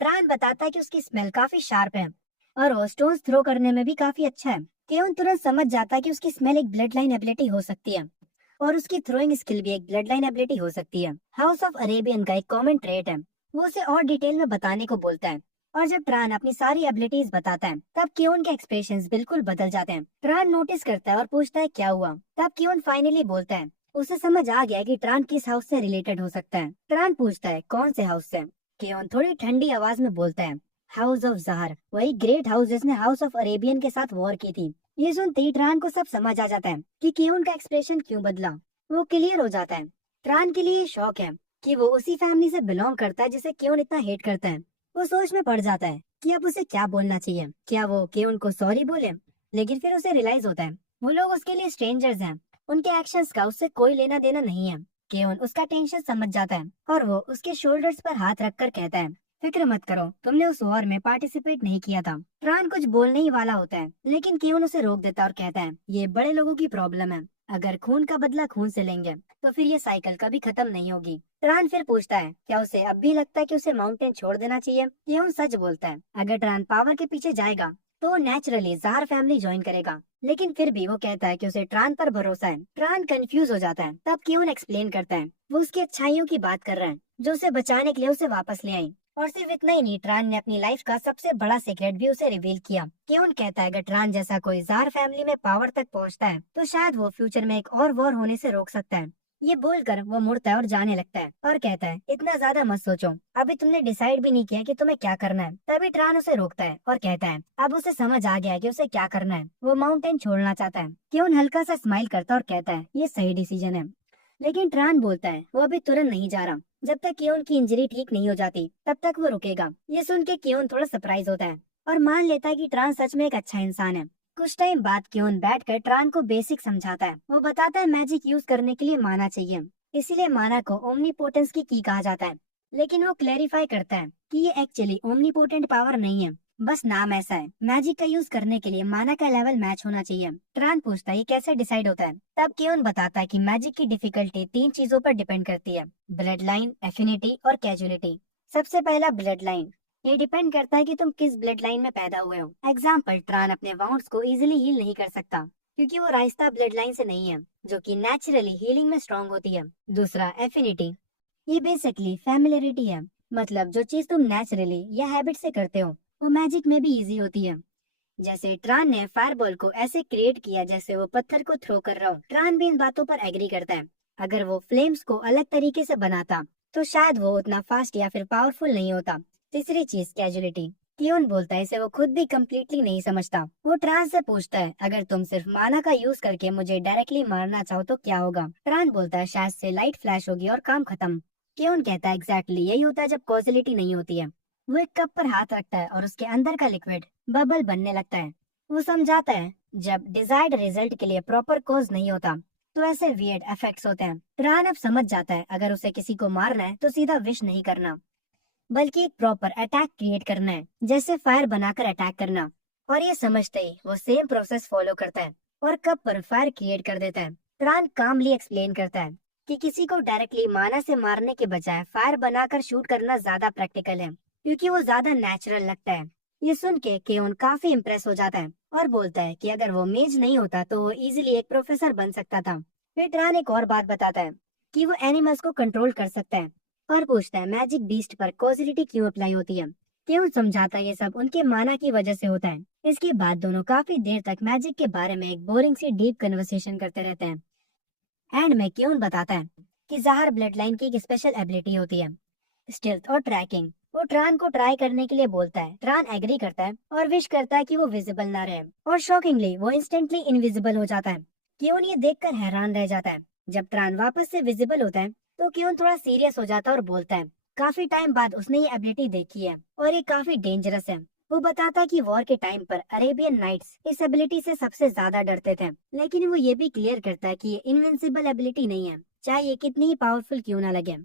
ट्रान बताता है कि उसकी स्मेल काफी शार्प है और वो स्टोन्स थ्रो करने में भी काफी अच्छा है। केवन तुरंत समझ जाता है कि उसकी स्मेल एक ब्लड लाइन एबिलिटी हो सकती है और उसकी थ्रोइंग स्किल भी एक ब्लड लाइन एबिलिटी हो सकती है। हाउस ऑफ अरेबियन का एक कॉमन ट्रेट है। वो उसे और डिटेल में बताने को बोलता है और जब ट्रान अपनी सारी एबिलिटीज बताता है तब केवन के एक्सप्रेशंस बिल्कुल बदल जाते हैं। ट्रान नोटिस करता है और पूछता है क्या हुआ। तब केवन फाइनली बोलता है उसे समझ आ गया कि ट्रान किस हाउस से रिलेटेड हो सकता है। ट्रान पूछता है कौन से हाउस से। केवन थोड़ी ठंडी आवाज में बोलता है हाउस ऑफ ज़हर, वही ग्रेट हाउस जिसने हाउस ऑफ अरेबियन के साथ वॉर की थी। ये सुनते ही ट्रान को सब समझ आ जाता है कि केवन का एक्सप्रेशन क्यों बदला। वो क्लियर हो जाता है। ट्रान के लिए शौक है कि वो उसी फैमिली से बिलोंग करता है जिसे केवन इतना हेट करता है। वो सोच में पड़ जाता है कि अब उसे क्या बोलना चाहिए। क्या वो केवन को सॉरी बोले? लेकिन फिर उसे रियलाइज होता है वो लोग उसके लिए स्ट्रेंजर्स हैं, उनके एक्शंस का उससे कोई लेना देना नहीं है। केवन उसका टेंशन समझ जाता है और वो उसके शोल्डर्स पर हाथ रखकर कहता है फिक्र मत करो, तुमने उस वॉर में पार्टिसिपेट नहीं किया था। ट्रान कुछ बोलने ही वाला होता है लेकिन केवन उसे रोक देता है और कहता है ये बड़े लोगों की प्रॉब्लम है, अगर खून का बदला खून से लेंगे तो फिर ये साइकिल कभी खत्म नहीं होगी। ट्रान फिर पूछता है क्या उसे अब भी लगता है कि उसे माउंटेन छोड़ देना चाहिए। केवन सच बोलता है अगर ट्रान पावर के पीछे जाएगा तो वो नेचुरली ज़ार फैमिली ज्वाइन करेगा, लेकिन फिर भी वो कहता है कि उसे ट्रान पर भरोसा है। ट्रान कंफ्यूज हो जाता है। तब केवन एक्सप्लेन करता है वो उसकी अच्छाइयों की बात कर रहा है जो उसे बचाने के लिए उसे वापस ले आई। और सिर्फ इतना ही नहीं, ट्रान ने अपनी लाइफ का सबसे बड़ा सीक्रेट भी उसे रिवील किया। केवन कहता है अगर ट्रान जैसा कोई ज़ार फैमिली में पावर तक पहुंचता है तो शायद वो फ्यूचर में एक और वॉर होने से रोक सकता है। ये बोलकर वो मुड़ता है और जाने लगता है और कहता है इतना ज्यादा मत सोचो, अभी तुमने डिसाइड भी नहीं किया कि तुम्हें क्या करना है। तभी ट्रान उसे रोकता है और कहता है अब उसे समझ आ गया है कि उसे क्या करना है, वो माउंटेन छोड़ना चाहता है। केवन हल्का सा स्माइल करता है और कहता है ये सही डिसीजन है। लेकिन ट्रान बोलता है वो अभी तुरंत नहीं जा रहा, जब तक केवन की इंजरी ठीक नहीं हो जाती तब तक वो रुकेगा। ये सुन के केवन थोड़ा सरप्राइज होता है और मान लेता है कि ट्रान सच में एक अच्छा इंसान है। कुछ टाइम बाद केवन बैठकर ट्रान को बेसिक समझाता है। वो बताता है मैजिक यूज करने के लिए माना चाहिए, इसीलिए माना को ओमनीपोटेंस की कहा जाता है। लेकिन वो क्लेरिफाई करता है कि ये एक्चुअली ओमनीपोटेंट पावर नहीं है, बस नाम ऐसा है। मैजिक का यूज करने के लिए माना का लेवल मैच होना चाहिए। ट्रान पूछता है ये कैसे डिसाइड होता है। तब केवन बताता है कि मैजिक की डिफिकल्टी 3 चीजों पर डिपेंड करती है, ब्लड लाइन, एफिनिटी और कैजुअलिटी। सबसे पहला ब्लड लाइन। ये डिपेंड करता है कि तुम किस ब्लड लाइन में पैदा हुए हो। एग्जाम्पल, ट्रान अपने वाउंड्स को इजिली हील नहीं कर सकता क्योंकि वो राइस्ता ब्लड लाइन से नहीं है जो कि नेचुरली हीलिंग में स्ट्रॉन्ग होती है। दूसरा एफिनिटी। ये बेसिकली फैमिलियरिटी है, मतलब जो चीज तुम नेचुरली या हैबिट से करते हो वो मैजिक में भी इजी होती है। जैसे ट्रान ने फायरबॉल को ऐसे क्रिएट किया जैसे वो पत्थर को थ्रो कर रहा हो। ट्रान भी इन बातों पर एग्री करता है। अगर वो फ्लेम्स को अलग तरीके से बनाता तो शायद वो उतना फास्ट या फिर पावरफुल नहीं होता। तीसरी चीज कैजुअलिटी। केवन बोलता है इसे वो खुद भी कम्प्लीटली नहीं समझता। वो ट्रान से पूछता है अगर तुम सिर्फ माना का यूज करके मुझे डायरेक्टली मारना चाहो तो क्या होगा। ट्रान बोलता है शायद से लाइट फ्लैश होगी और काम खत्म। क्यों कहता है एग्जैक्टली यही होता है जब कॉजिलिटी नहीं होती है। वो एक कप पर हाथ रखता है और उसके अंदर का लिक्विड बबल बनने लगता है। वो समझाता है जब डिजायर्ड रिजल्ट के लिए प्रॉपर कॉज नहीं होता तो ऐसे वियर्ड इफेक्ट्स होते हैं। ट्रान अब समझ जाता है अगर उसे किसी को मारना है तो सीधा विश नहीं करना, बल्कि एक प्रॉपर अटैक क्रिएट करना है, जैसे फायर बनाकर अटैक करना। और ये समझते ही वो सेम प्रोसेस फॉलो करता है और कप पर फायर क्रिएट कर देता है। ट्रान कामली एक्सप्लेन करता है कि किसी को डायरेक्टली माना से मारने के बजाय फायर बनाकर शूट करना ज्यादा प्रैक्टिकल है, क्योंकि वो ज्यादा नेचुरल लगता है। ये सुन के केओन काफी इम्प्रेस हो जाता है और बोलता है कि अगर वो मेज नहीं होता तो वो इजीली एक प्रोफेसर बन सकता था। फिर ट्रान एक और बात बताता है कि वो एनिमल्स को कंट्रोल कर सकता है और पूछता है मैजिक बीस्ट पर कॉजिलिटी क्यों अप्लाई होती है। क्यों समझाता है ये सब उनके माना की वजह से होता है। इसके बाद दोनों काफी देर तक मैजिक के बारे में एक बोरिंग सी डीप कन्वर्सेशन करते रहते हैं। एंड में क्यों बताता है कि ज़ाहर ब्लड लाइन की एक स्पेशल एबिलिटी होती है, स्टेल्थ और ट्रैकिंग। वो ट्रान को ट्राई करने के लिए बोलता है। ट्रान एग्री करता है और विश करता है कि वो विजिबल ना रहे, और शॉकिंगली वो इंस्टेंटली इनविजिबल हो जाता है। क्योन ये देखकर हैरान रह जाता है। जब ट्रान वापस से विजिबल होता है तो क्योन थोड़ा सीरियस हो जाता है और बोलता है काफी टाइम बाद उसने ये एबिलिटी देखी है और ये काफी डेंजरस है। वो बताता है कि वॉर के टाइम पर अरेबियन नाइट्स इस एबिलिटी से सबसे ज्यादा डरते थे, लेकिन वो ये भी क्लियर करता है कि ये इनविंसिबल एबिलिटी नहीं है, चाहे ये कितनी ही पावरफुल क्यों ना लगे।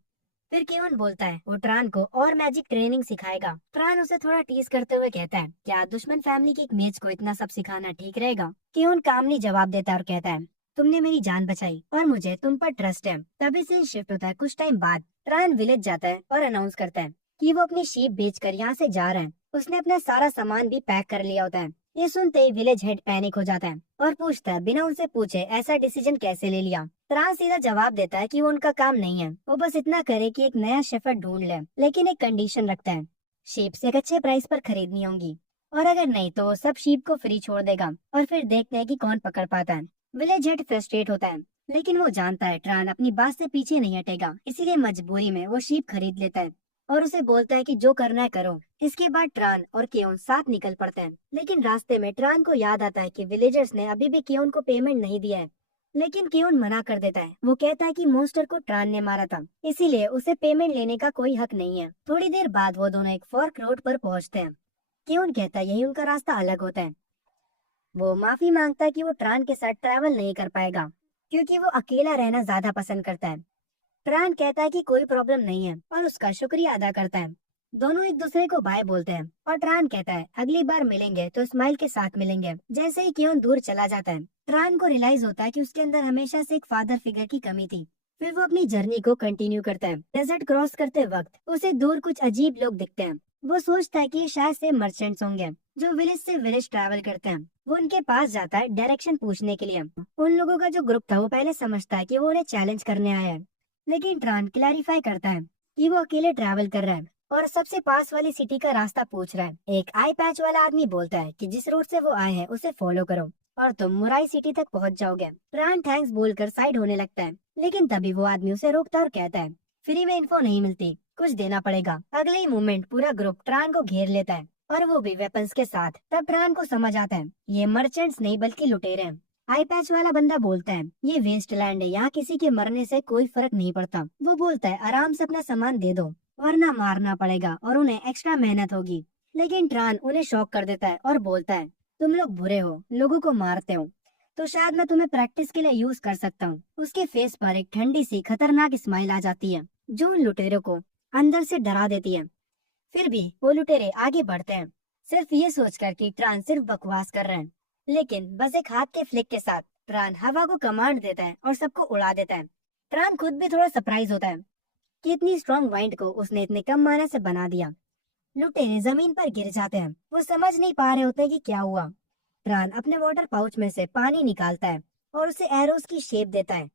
फिर केवन बोलता है वो ट्रान को और मैजिक ट्रेनिंग सिखाएगा। ट्रान उसे थोड़ा टीज करते हुए कहता है क्या दुश्मन फैमिली की एक मेज को इतना सब सिखाना ठीक रहेगा। केवन कामली जवाब देता है और कहता है तुमने मेरी जान बचाई और मुझे तुम पर ट्रस्ट है। तभी से शिफ्ट होता है। कुछ टाइम बाद ट्रान विलेज जाता है और अनाउंस करता है कि वो अपनी शीप बेचकर यहाँ से जा रहा है। उसने अपना सारा सामान भी पैक कर लिया होता है। ये सुनते ही विलेज हेड पैनिक हो जाता है और पूछता है बिना उनसे पूछे ऐसा डिसीजन कैसे ले लिया। ट्रांस सीधा जवाब देता है कि वो उनका काम नहीं है, वो बस इतना करे कि एक नया शेफर्ड ढूंढ ले, लेकिन एक कंडीशन रखता है, शीप एक अच्छे प्राइस पर खरीदनी होंगी और अगर नहीं तो वो सब शीप को फ्री छोड़ देगा और फिर देखते हैं कि कौन पकड़ पाता है। विलेज हेड फ्रस्ट्रेट होता है, लेकिन वो जानता है ट्रान अपनी बात से पीछे नहीं हटेगा, इसीलिए मजबूरी में वो शीप खरीद लेता है और उसे बोलता है कि जो करना है करो। इसके बाद ट्रान और केओन साथ निकल पड़ते हैं, लेकिन रास्ते में ट्रान को याद आता है कि विलेजर्स ने अभी भी केओन को पेमेंट नहीं दिया है। लेकिन केओन मना कर देता है। वो कहता है कि मॉन्स्टर को ट्रान ने मारा था, इसीलिए उसे पेमेंट लेने का कोई हक नहीं है। थोड़ी देर बाद वो दोनों एक फॉर्क रोड पर पहुंचते हैं। केओन कहता है यही उनका रास्ता अलग होता है। वो माफी मांगता है कि वो ट्रान के साथ ट्रैवल नहीं कर पाएगा क्योंकि वो अकेला रहना ज्यादा पसंद करता है। ट्रान कहता है कि कोई प्रॉब्लम नहीं है और उसका शुक्रिया अदा करता है। दोनों एक दूसरे को बाय बोलते हैं और ट्रान कहता है अगली बार मिलेंगे तो स्माइल के साथ मिलेंगे। जैसे ही क्यों दूर चला जाता है, ट्रान को रियलाइज होता है कि उसके अंदर हमेशा से एक फादर फिगर की कमी थी। फिर वो अपनी जर्नी को कंटिन्यू करता है। डेजर्ट क्रॉस करते वक्त उसे दूर कुछ अजीब लोग दिखते हैं। वो सोचता है कि ये शायद से मर्चेंट्स होंगे जो विलेज से विलेज ट्रैवल करते हैं। वो उनके पास जाता है डायरेक्शन पूछने के लिए। उन लोगों का जो ग्रुप था वो पहले समझता है कि वो उन्हें चैलेंज करने आया है, लेकिन ट्रान क्लैरिफाई करता है कि वो अकेले ट्रैवल कर रहा है और सबसे पास वाली सिटी का रास्ता पूछ रहा है। एक आई पैच वाला आदमी बोलता है कि जिस रोड से वो आए हैं उसे फॉलो करो और तुम मुराई सिटी तक पहुंच जाओगे। ट्रान थैंक्स बोलकर साइड होने लगता है, लेकिन तभी वो आदमी उसे रोकता है और कहता है फ्री में इन्फो नहीं मिलती, कुछ देना पड़ेगा। अगले ही मोमेंट पूरा ग्रुप ट्रान को घेर लेता है और वो भी वेपन्स के साथ। तब ट्रान को समझ आता है ये मर्चेंट्स नहीं बल्कि लुटेरे हैं। आई पैच वाला बंदा बोलता है ये वेस्ट लैंड है, यहाँ किसी के मरने से कोई फर्क नहीं पड़ता। वो बोलता है आराम से अपना सामान दे दो वरना मारना पड़ेगा और उन्हें एक्स्ट्रा मेहनत होगी। लेकिन ट्रान उन्हें शॉक कर देता है और बोलता है तुम लोग बुरे हो, लोगों को मारते हो, तो शायद मैं तुम्हें प्रैक्टिस के लिए यूज कर सकता हूँ। उसके फेस पर एक ठंडी सी खतरनाक स्माइल आ जाती है जो उन लुटेरों को अंदर से डरा देती है। फिर भी वो लुटेरे आगे बढ़ते हैं, सिर्फ ये सोचकर कि ट्रान सिर्फ बकवास कर रहे हैं। लेकिन बस एक हाथ के फ्लिक के साथ ट्रान हवा को कमांड देता है और सबको उड़ा देता है। ट्रान खुद भी थोड़ा सरप्राइज होता है कि इतनी स्ट्रॉन्ग वाइंड को उसने इतने कम मायने से बना दिया। लुटेरे जमीन पर गिर जाते हैं, वो समझ नहीं पा रहे होते कि क्या हुआ। ट्रान अपने वाटर पाउच में से पानी निकालता है और उसे एरोस की शेप देता है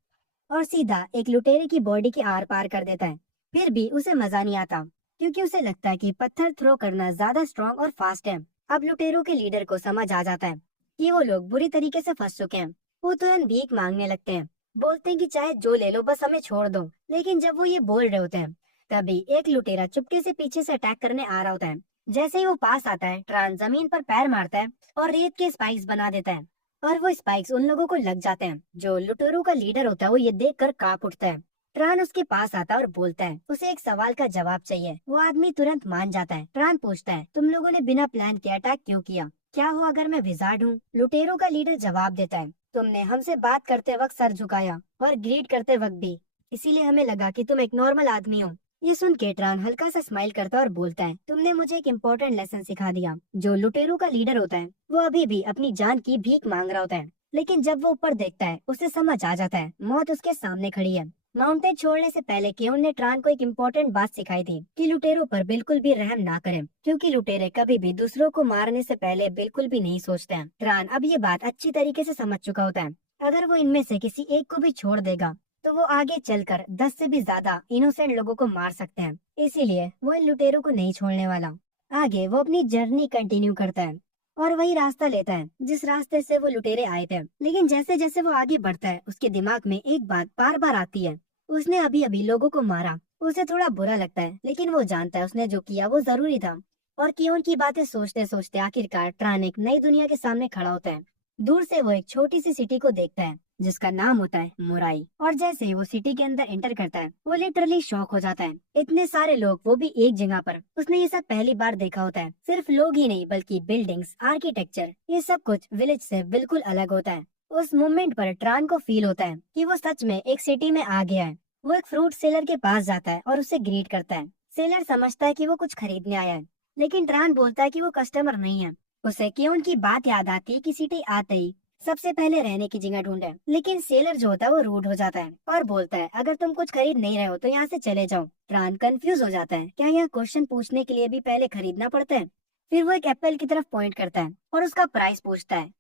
और सीधा एक लुटेरे की बॉडी के आर पार कर देता है। फिर भी उसे मजा नहीं आता क्योंकि उसे लगता है कि पत्थर थ्रो करना ज्यादा स्ट्रॉन्ग और फास्ट है। अब लुटेरों के लीडर को समझ आ जाता है कि वो लोग बुरी तरीके से फंस चुके हैं। वो तुरंत भीख मांगने लगते हैं, बोलते हैं कि चाहे जो ले लो बस हमें छोड़ दो। लेकिन जब वो ये बोल रहे होते हैं तभी एक लुटेरा चुपके से पीछे से अटैक करने आ रहा होता है। जैसे ही वो पास आता है ट्रान जमीन पर पैर मारता है और रेत के स्पाइक्स बना देता है और वो स्पाइक्स उन लोगों को लग जाते हैं। जो लुटेरों का लीडर होता है वो ये देख कर कांप उठता है ट्रान उसके पास आता है और बोलता है उसे एक सवाल का जवाब चाहिए। वो आदमी तुरंत मान जाता है। ट्रान पूछता है तुम लोगों ने बिना प्लान के अटैक क्यों किया? क्या हो अगर मैं विजार्ड हूँ? लुटेरों का लीडर जवाब देता है तुमने हमसे बात करते वक्त सर झुकाया और ग्रीट करते वक्त भी, इसीलिए हमें लगा कि तुम एक नॉर्मल आदमी हो। ये सुन के ट्रान हल्का सा स्माइल करता है और बोलता है तुमने मुझे एक इम्पोर्टेंट लेसन सिखा दिया। जो लुटेरों का लीडर होता है वो अभी भी अपनी जान की भीख मांग रहा होता है, लेकिन जब वो ऊपर देखता है उसे समझ आ जाता है मौत उसके सामने खड़ी है। माउंटेन छोड़ने से पहले केउन ने ट्रान को एक इम्पोर्टेंट बात सिखाई थी कि लुटेरों पर बिल्कुल भी रहम ना करें, क्योंकि लुटेरे कभी भी दूसरों को मारने से पहले बिल्कुल भी नहीं सोचते हैं। ट्रान अब ये बात अच्छी तरीके से समझ चुका होता है। अगर वो इनमें से किसी एक को भी छोड़ देगा तो वो आगे चलकर 10 से भी ज्यादा इनोसेंट लोगों को मार सकते हैं, इसीलिए वो इन लुटेरों को नहीं छोड़ने वाला। आगे वो अपनी जर्नी कंटिन्यू करता है और वही रास्ता लेता है जिस रास्ते से वो लुटेरे आए थे। लेकिन जैसे जैसे वो आगे बढ़ता है उसके दिमाग में एक बात बार बार आती है, उसने अभी अभी लोगों को मारा। उसे थोड़ा बुरा लगता है लेकिन वो जानता है उसने जो किया वो जरूरी था। और कियोन की बातें सोचते सोचते आखिरकार ट्रान एक नई दुनिया के सामने खड़ा होता है। दूर से वो एक छोटी सी सिटी को देखता है जिसका नाम होता है मुराई, और जैसे ही वो सिटी के अंदर एंटर करता है वो लिटरली शॉक हो जाता है। इतने सारे लोग, वो भी एक जगह पर। उसने ये सब पहली बार देखा होता है। सिर्फ लोग ही नहीं बल्कि बिल्डिंग्स, आर्किटेक्चर, ये सब कुछ विलेज से बिल्कुल अलग होता है। उस मोमेंट पर ट्रान को फील होता है कि वो सच में एक सिटी में आ गया है। वो एक फ्रूट सेलर के पास जाता है और उससे ग्रीट करता है। सेलर समझता है कि वो कुछ खरीदने आया है, लेकिन ट्रान बोलता है कि वो कस्टमर नहीं है। उसे क्यों की बात याद आती है कि सिटी आते ही सबसे पहले रहने की जगह ढूंढे। लेकिन सेलर जो होता है वो रूड हो जाता है और बोलता है अगर तुम कुछ खरीद नहीं रहे हो तो यहाँ से चले जाओ। ट्रान कंफ्यूज हो जाता है, क्या यहाँ क्वेश्चन पूछने के लिए भी पहले खरीदना पड़ता है? फिर वो एक एप्पल की तरफ पॉइंट करता है और उसका प्राइस पूछता है।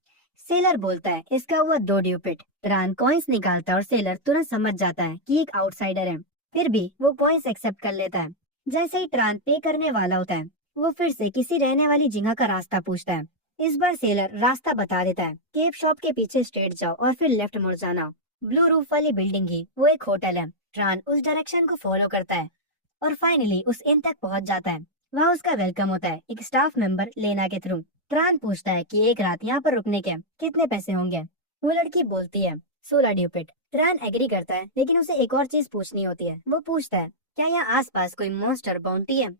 सेलर बोलता है इसका हुआ 2 ड्यूपिट। ट्रान कॉइन्स निकालता है और सेलर तुरंत समझ जाता है कि एक आउटसाइडर है। फिर भी वो कॉइन्स एक्सेप्ट कर लेता है। जैसे ही ट्रान पे करने वाला होता है वो फिर से किसी रहने वाली जगह का रास्ता पूछता है। इस बार सेलर रास्ता बता देता है। केप शॉप के पीछे स्ट्रेट जाओ और फिर लेफ्ट मुड़ जाना। ब्लू रूफ वाली बिल्डिंग ही वो एक होटल है। ट्रान उस डायरेक्शन को फॉलो करता है और फाइनली उस इन तक पहुंच जाता है। वहाँ उसका वेलकम होता है एक स्टाफ मेंबर लेना के थ्रू। ट्रान पूछता है कि एक रात यहाँ पर रुकने के कितने पैसे होंगे। वो लड़की बोलती है 16 ड्यूपिट। ट्रान एग्री करता है लेकिन उसे एक और चीज पूछनी होती है। वो पूछता है क्या यहाँ आसपास कोई मॉन्स्टर बाउंटी है?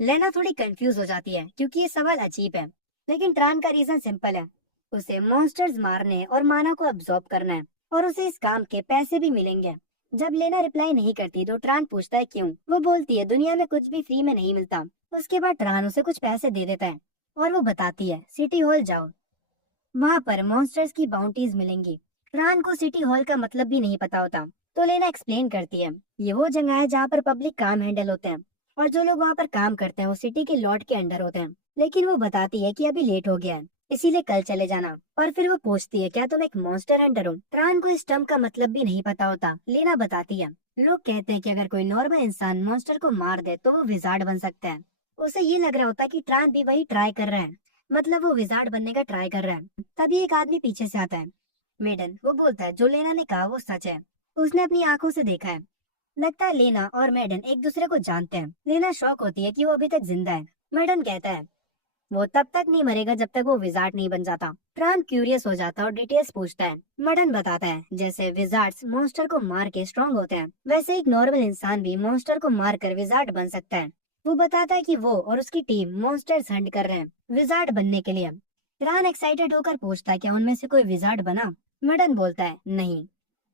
लेना थोड़ी कंफ्यूज हो जाती है क्योंकि ये सवाल अजीब है, लेकिन ट्रान का रीजन सिंपल है। उसे मॉन्स्टर्स मारने और माना को अब्सॉर्ब करना है और उसे इस काम के पैसे भी मिलेंगे। जब लेना रिप्लाई नहीं करती तो ट्रान पूछता है क्यों। वो बोलती है दुनिया में कुछ भी फ्री में नहीं मिलता। उसके बाद ट्रान उसे कुछ पैसे दे देता है और वो बताती है सिटी हॉल जाओ, वहाँ पर मॉन्स्टर्स की बाउंटीज मिलेंगी। ट्रान को सिटी हॉल का मतलब भी नहीं पता होता, तो लेना एक्सप्लेन करती है ये वो जगह है जहाँ पर पब्लिक काम हैंडल होते हैं और जो लोग वहाँ पर काम करते हैं वो सिटी के लॉर्ड के अंडर होते हैं। लेकिन वो बताती है कि अभी लेट हो गया है इसीलिए कल चले जाना। और फिर वो पूछती है क्या तुम एक मॉन्स्टर हंटर हो? ट्रान को इस टर्म का मतलब भी नहीं पता होता। लेना बताती है लोग कहते हैं कि अगर कोई नॉर्मल इंसान मॉन्स्टर को मार दे तो वो विजार्ड बन सकता है। उसे ये लग रहा होता है कि ट्रान भी वही ट्राई कर रहा है, मतलब वो विजार्ड बनने का ट्राई कर रहा है। तभी एक आदमी पीछे से आता है, मेडन। वो बोलता है जो लेना ने कहा वो सच है, उसने अपनी आंखों से देखा है। लगता है लेना और मेडन एक दूसरे को जानते हैं। लेना शॉक होती है कि वो अभी तक जिंदा है। मेडन कहता है वो तब तक नहीं मरेगा जब तक वो विजार्ड नहीं बन जाता। ट्रान क्यूरियस हो जाता है और डिटेल्स पूछता है। मेडन बताता है जैसे विजार्ड्स मॉन्स्टर को मार के स्ट्रॉन्ग होते हैं वैसे एक नॉर्मल इंसान भी मॉन्स्टर को मार कर विजार्ड बन सकता है। वो बताता है कि वो और उसकी टीम मॉन्स्टर्स हंट कर रहे हैं विजार्ड बनने के लिए। ट्रान एक्साइटेड होकर पूछता है क्या उनमें से कोई विजार्ड बना? मेडन बोलता है नहीं,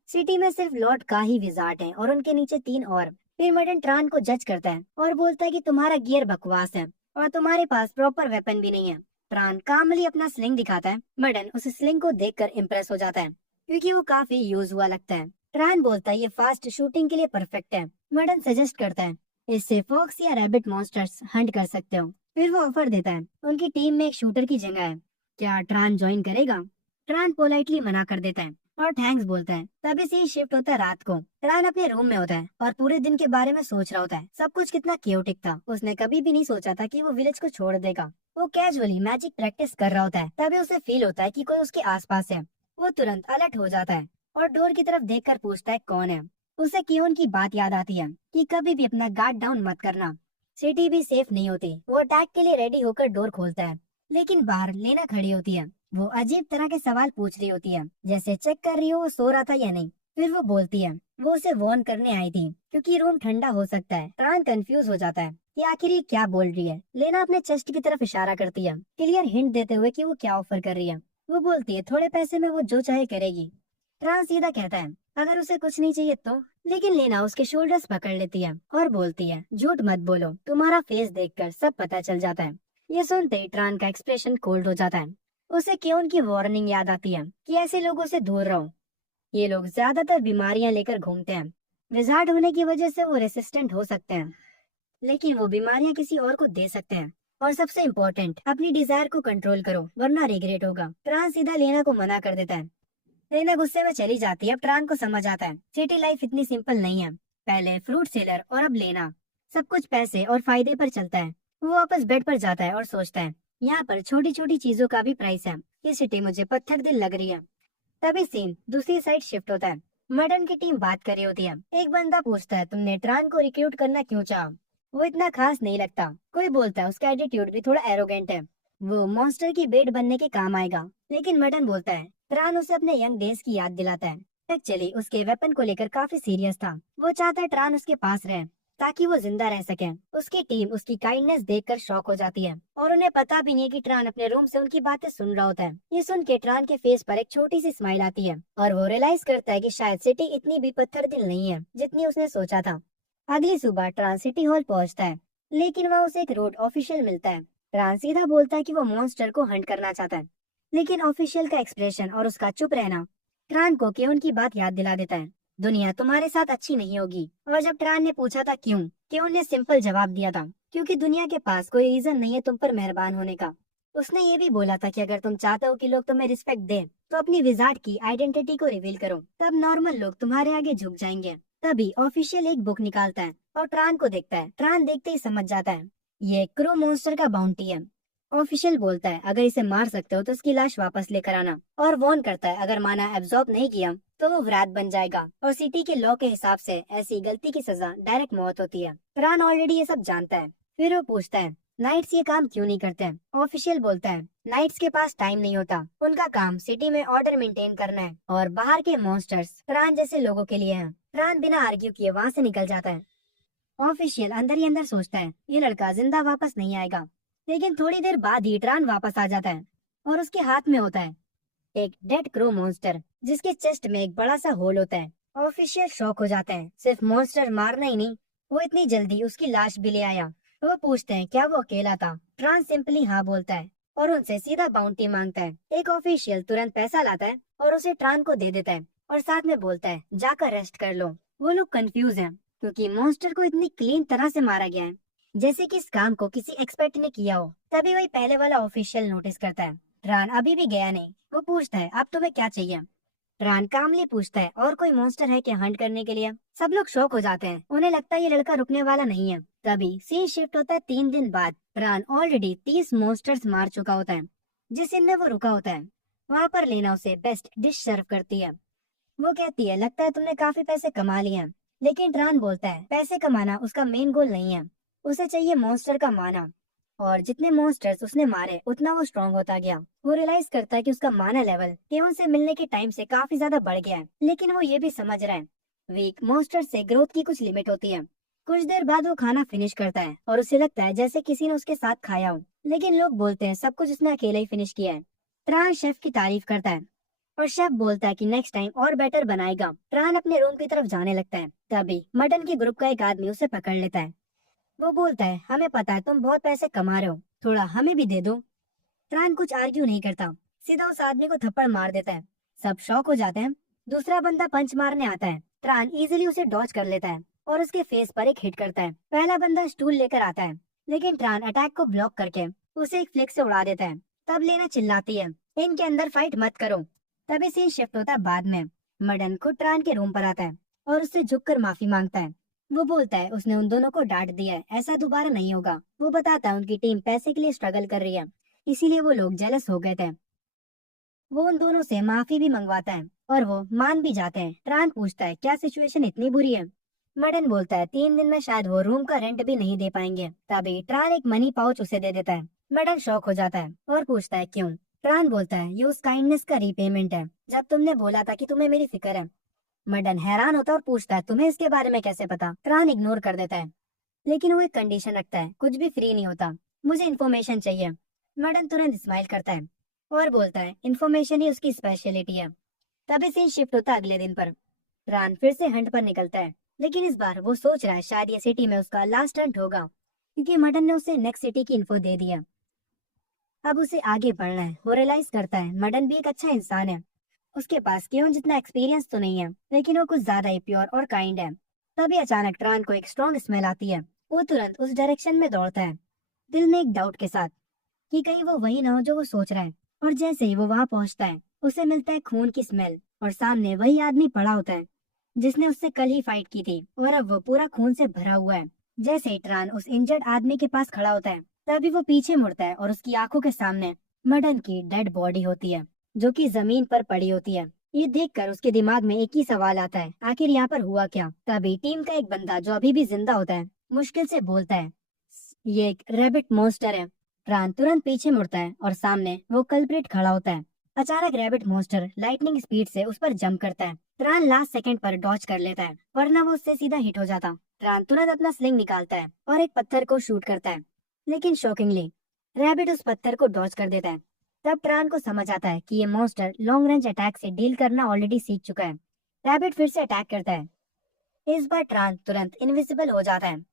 सिटी में सिर्फ लॉर्ड का ही विजार्ड है और उनके नीचे 3 और। फिर मेडन ट्रान को जज करता है और बोलता है कि तुम्हारा गियर बकवास है और तुम्हारे पास प्रॉपर वेपन भी नहीं है। ट्रान कामली अपना स्लिंग दिखाता है। मेडन उस स्लिंग को देखकर इम्प्रेस हो जाता है क्योंकि वो काफी यूज हुआ लगता है। ट्रान बोलता है ये फास्ट शूटिंग के लिए परफेक्ट है। मेडन सजेस्ट करता है इससे फॉक्स या रैबिट मॉन्स्टर्स हंट कर सकते हो। फिर वो ऑफर देता है उनकी टीम में एक शूटर की जगह है, क्या ट्रान ज्वाइन करेगा? ट्रान पोलाइटली मना कर देता है और थैंक्स बोलता है। तभी से ही शिफ्ट होता है रात को। ट्रान अपने रूम में होता है और पूरे दिन के बारे में सोच रहा होता है। सब कुछ कितना क्योटिक था। उसने कभी भी नहीं सोचा था कि वो विलेज को छोड़ देगा। वो कैजुअली मैजिक प्रैक्टिस कर रहा होता है। तभी उसे फील होता है कि कोई उसके आसपास है। वो तुरंत अलर्ट हो जाता है और डोर की तरफ देखकर पूछता है कौन है। उसे कियोन की बात याद आती है कि कभी भी अपना गार्ड डाउन मत करना, सिटी भी सेफ नहीं होती। वो अटैक के लिए रेडी होकर डोर खोलता है, लेकिन बाहर लेना खड़ी होती है। वो अजीब तरह के सवाल पूछ रही होती है, जैसे चेक कर रही हो वो सो रहा था या नहीं। फिर वो बोलती है वो उसे वार्न करने आई थी क्योंकि रूम ठंडा हो सकता है। ट्रान कंफ्यूज हो जाता है कि आखिर ये क्या बोल रही है। लेना अपने चेस्ट की तरफ इशारा करती है, क्लियर हिंट देते हुए कि वो क्या ऑफर कर रही है। वो बोलती है थोड़े पैसे में वो जो चाहे करेगी। ट्रान सीधा कहता है अगर उसे कुछ नहीं चाहिए तो। लेकिन लेना उसके शोल्डर्स पकड़ लेती है और बोलती है झूठ मत बोलो, तुम्हारा फेस देखकर सब पता चल जाता है। ये सुनते ही ट्रान का एक्सप्रेशन कोल्ड हो जाता है। उसे क्यों की वार्निंग याद आती है कि ऐसे लोगों से दूर रहो, ये लोग ज्यादातर बीमारियां लेकर घूमते हैं। विजार्ड होने की वजह से वो रेसिस्टेंट हो सकते हैं, लेकिन वो बीमारियां किसी और को दे सकते हैं। और सबसे इम्पोर्टेंट, अपनी डिजायर को कंट्रोल करो वरना रिग्रेट होगा। ट्रान सीधा लेना को मना कर देता है। लेना गुस्से में चली जाती है। अब ट्रान को समझ आता है सिटी लाइफ इतनी सिंपल नहीं है। पहले फ्रूट सेलर और अब लेना, सब कुछ पैसे और फायदे पर चलता है। वो वापस बेड पर जाता है और सोचता है यहाँ पर छोटी छोटी चीजों का भी प्राइस है। ये सिटी मुझे पत्थर दिल लग रही है। तभी सीन दूसरी साइड शिफ्ट होता है। मर्डन की टीम बात कर रही होती है। एक बंदा पूछता है तुमने ट्रान को रिक्रूट करना क्यों चाहा? वो इतना खास नहीं लगता। कोई बोलता है उसका एटीट्यूड भी थोड़ा एरोगेंट है, वो मॉन्स्टर की बेट बनने के काम आएगा। लेकिन मर्डन बोलता है ट्रान उसे अपने यंग डेज की याद दिलाता है। एक्चुअली उसके वेपन को लेकर काफी सीरियस था। वो चाहता है ट्रान उसके पास रहे ताकि वो जिंदा रह सके। उसकी टीम उसकी काइंडनेस देखकर शॉक हो जाती है और उन्हें पता भी नहीं है कि ट्रान अपने रूम से उनकी बातें सुन रहा होता है। ये सुन के ट्रान के फेस पर एक छोटी सी स्माइल आती है और वो रियलाइज करता है कि शायद सिटी इतनी भी पत्थर दिल नहीं है जितनी उसने सोचा था। अगली सुबह ट्रान सिटी हॉल पहुंचता है, लेकिन वहाँ उसे एक रोड ऑफिशियल मिलता है। ट्रान सीधा बोलता है कि वो मॉन्स्टर को हंट करना चाहता है, लेकिन ऑफिशियल का एक्सप्रेशन और उसका चुप रहना ट्रान को केवन की बात याद दिला देता है। दुनिया तुम्हारे साथ अच्छी नहीं होगी। और जब ट्रान ने पूछा था क्यों, केवन ने सिंपल जवाब दिया था क्योंकि दुनिया के पास कोई रीजन नहीं है तुम पर मेहरबान होने का। उसने ये भी बोला था कि अगर तुम चाहते हो कि लोग तुम्हें रिस्पेक्ट दें तो अपनी विजार्ड की आइडेंटिटी को रिवील करो, तब नॉर्मल लोग तुम्हारे आगे झुक जाएंगे। तभी ऑफिशियल एक बुक निकालता है और ट्रान को देखता है। ट्रान देखते ही समझ जाता है ये क्रो मॉन्स्टर का बाउंटी है। ऑफिशियल बोलता है अगर इसे मार सकते हो तो उसकी लाश वापस लेकर आना, और वार्न करता है अगर माना एब्जॉर्ब नहीं किया तो वो व्रात बन जाएगा। और सिटी के लॉ के हिसाब से ऐसी गलती की सजा डायरेक्ट मौत होती है। ट्रान ऑलरेडी ये सब जानता है। फिर वो पूछता है नाइट्स ये काम क्यों नहीं करते हैं? ऑफिशियल बोलता है नाइट्स के पास टाइम नहीं होता, उनका काम सिटी में ऑर्डर मेंटेन करना है और बाहर के मॉन्स्टर्स ट्रान जैसे लोगों के लिए हैं। ट्रान बिना आर्ग्यू किए वहाँ से निकल जाता है। ऑफिशियल अंदर ही अंदर सोचता है ये लड़का जिंदा वापस नहीं आएगा। लेकिन थोड़ी देर बाद ही ट्रान वापस आ जाता है और उसके हाथ में होता है एक डेड क्रो मॉन्स्टर जिसके चेस्ट में एक बड़ा सा होल होता है। ऑफिशियल शॉक हो जाते हैं, सिर्फ मॉन्स्टर मारना ही नहीं, वो इतनी जल्दी उसकी लाश भी ले आया। वो पूछते हैं क्या वो अकेला था? ट्रांस सिंपली हाँ बोलता है और उनसे सीधा बाउंटी मांगता है। एक ऑफिशियल तुरंत पैसा लाता है और उसे ट्रान को दे देता है और साथ में बोलता है जाकर रेस्ट कर लो। वो लोग कंफ्यूज हैं क्योंकि मॉन्स्टर को इतनी क्लीन तरह से मारा गया है जैसे कि इस काम को किसी एक्सपर्ट ने किया हो। तभी वही पहले वाला ऑफिशियल नोटिस करता है ट्रान अभी भी गया नहीं। वो पूछता है अब तुम्हें क्या चाहिए? ट्रान कामली पूछता है और कोई मॉन्स्टर है क्या हंट करने के लिए? सब लोग शॉक हो जाते हैं, उन्हें लगता है ये लड़का रुकने वाला नहीं है। तभी सीन शिफ्ट होता है 3 दिन बाद। ट्रान ऑलरेडी 30 मॉन्स्टर्स मार चुका होता है। जिस इन में वो रुका होता है वहाँ पर लेना उसे बेस्ट डिश सर्व करती है। वो कहती है लगता है तुमने काफी पैसे कमा लिए हैं। लेकिन ट्रान बोलता है पैसे कमाना उसका मेन गोल नहीं है, उसे चाहिए मॉन्स्टर का माना। और जितने मॉन्स्टर्स उसने मारे उतना वो स्ट्रॉन्ग होता गया। वो रियलाइज करता है कि उसका माना लेवल केवन से मिलने के टाइम से काफी ज्यादा बढ़ गया है। लेकिन वो ये भी समझ रहा है वीक मॉन्स्टर से ग्रोथ की कुछ लिमिट होती है। कुछ देर बाद वो खाना फिनिश करता है और उसे लगता है जैसे किसी ने उसके साथ खाया हो। लेकिन लोग बोलते हैं सब कुछ उसने अकेले ही फिनिश किया है। ट्रान शेफ की तारीफ करता है और शेफ बोलता है कि नेक्स्ट टाइम और बेटर बनाएगा। ट्रान अपने रूम की तरफ जाने लगता है। तभी मटन के ग्रुप का एक आदमी उसे पकड़ लेता है। वो बोलता है हमें पता है तुम बहुत पैसे कमा रहे हो, थोड़ा हमें भी दे दो। ट्रान कुछ आर्ग्यू नहीं करता, सीधा उस आदमी को थप्पड़ मार देता है। सब शॉक हो जाते हैं। दूसरा बंदा पंच मारने आता है। ट्रान इजीली उसे डॉज कर लेता है और उसके फेस पर एक हिट करता है। पहला बंदा स्टूल लेकर आता है, लेकिन ट्रान अटैक को ब्लॉक करके उसे एक फ्लिक से उड़ा देता है। तब लेना चिल्लाती है इनके अंदर फाइट मत करो। तभी सीन शिफ्ट होता है बाद में। मडन खुद ट्रान के रूम पर आता है और उससे झुककर माफी मांगता है। वो बोलता है उसने उन दोनों को डांट दिया है, ऐसा दोबारा नहीं होगा। वो बताता है उनकी टीम पैसे के लिए स्ट्रगल कर रही है, इसीलिए वो लोग जेलस हो गए थे। वो उन दोनों से माफी भी मंगवाता है और वो मान भी जाते हैं। ट्रान पूछता है क्या सिचुएशन इतनी बुरी है? मडन बोलता है 3 दिन में शायद वो रूम का रेंट भी नहीं दे पाएंगे। तभी ट्रान एक मनी पाउच उसे दे देता है। मडन शॉक हो जाता है और पूछता है क्यों? ट्रान बोलता है ये उस काइंडनेस का रीपेमेंट है, जब तुमने बोला था कि तुम्हें मेरी फिक्र है। मर्डन हैरान होता है और पूछता है तुम्हें इसके बारे में कैसे पता। ट्रान इग्नोर कर देता है, लेकिन वो एक कंडीशन रखता है, कुछ भी फ्री नहीं होता, मुझे इन्फॉर्मेशन चाहिए। मर्डन तुरंत स्माइल करता है और बोलता है इन्फॉर्मेशन ही उसकी स्पेशलिटी है। तभी सीन शिफ्ट होता है अगले दिन पर। ट्रान फिर से हंट पर निकलता है, लेकिन इस बार वो सोच रहा है शायद ये सिटी में उसका लास्ट हंट होगा, क्योंकि मर्डन ने उसे नेक्स्ट सिटी की इन्फो दे दी है। अब उसे आगे बढ़ना है। वो रियलाइज करता है मर्डन भी एक अच्छा इंसान है, उसके पास केवन जितना एक्सपीरियंस तो नहीं है, लेकिन वो कुछ ज्यादा ही प्योर और काइंड है। तभी अचानक ट्रान को एक स्ट्रॉन्ग स्मेल आती है। वो तुरंत उस डायरेक्शन में दौड़ता है, दिल में एक डाउट के साथ कि कहीं वो वही ना हो जो वो सोच रहा है। और जैसे ही वो वहां पहुंचता है, उसे मिलता है खून की स्मेल, और सामने वही आदमी पड़ा होता है जिसने उससे कल ही फाइट की थी, और अब वो पूरा खून से भरा हुआ है। जैसे ही ट्रान उस इंजर्ड आदमी के पास खड़ा होता है, तभी वो पीछे मुड़ता है और उसकी आंखों के सामने मर्डन की डेड बॉडी होती है, जो कि जमीन पर पड़ी होती है। ये देखकर उसके दिमाग में एक ही सवाल आता है, आखिर यहाँ पर हुआ क्या। तभी टीम का एक बंदा जो अभी भी जिंदा होता है मुश्किल से बोलता है, ये एक रैबिट मॉन्स्टर है। प्राण तुरंत पीछे मुड़ता है और सामने वो कल्प्रिट खड़ा होता है। अचानक रैबिट मॉन्स्टर लाइटनिंग स्पीड से उस पर जंप करता है। प्राण लास्ट सेकंड पर डॉज कर लेता है, वरना वो उससे सीधा हिट हो जाता। प्राण तुरंत अपना स्लिंग निकालता है और एक पत्थर को शूट करता है, लेकिन शॉकिंगली रैबिट उस पत्थर को डॉज कर देता है। तब ट्रान को समझ आता है कि ये मॉन्स्टर लॉन्ग रेंज अटैक से डील करना ऑलरेडी सीख चुका है। रैबिट फिर से अटैक करता है। इस बार ट्रान तुरंत इनविजिबल हो जाता है।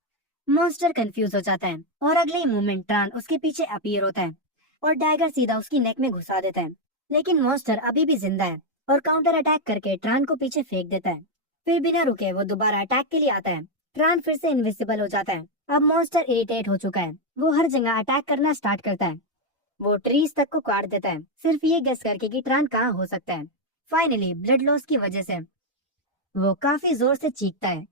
मॉन्स्टर कंफ्यूज हो जाता है और अगले ही मोमेंट ट्रान उसके पीछे अपीयर होता है और डैगर सीधा उसकी नेक में घुसा देता है। लेकिन मॉन्स्टर अभी भी जिंदा है और काउंटर अटैक करके ट्रान को पीछे फेंक देता है। फिर बिना रुके वो दोबारा अटैक के लिए आता है। ट्रान फिर से इनविजिबल हो जाता है। अब मॉन्स्टर इरिटेट हो चुका है, वो हर जगह अटैक करना स्टार्ट करता है। वो ट्रीज तक को काट देता है, सिर्फ ये गेस करके कि ट्रान कहाँ हो सकता है। फाइनली ब्लड लॉस की वजह से वो काफी जोर से चीखता है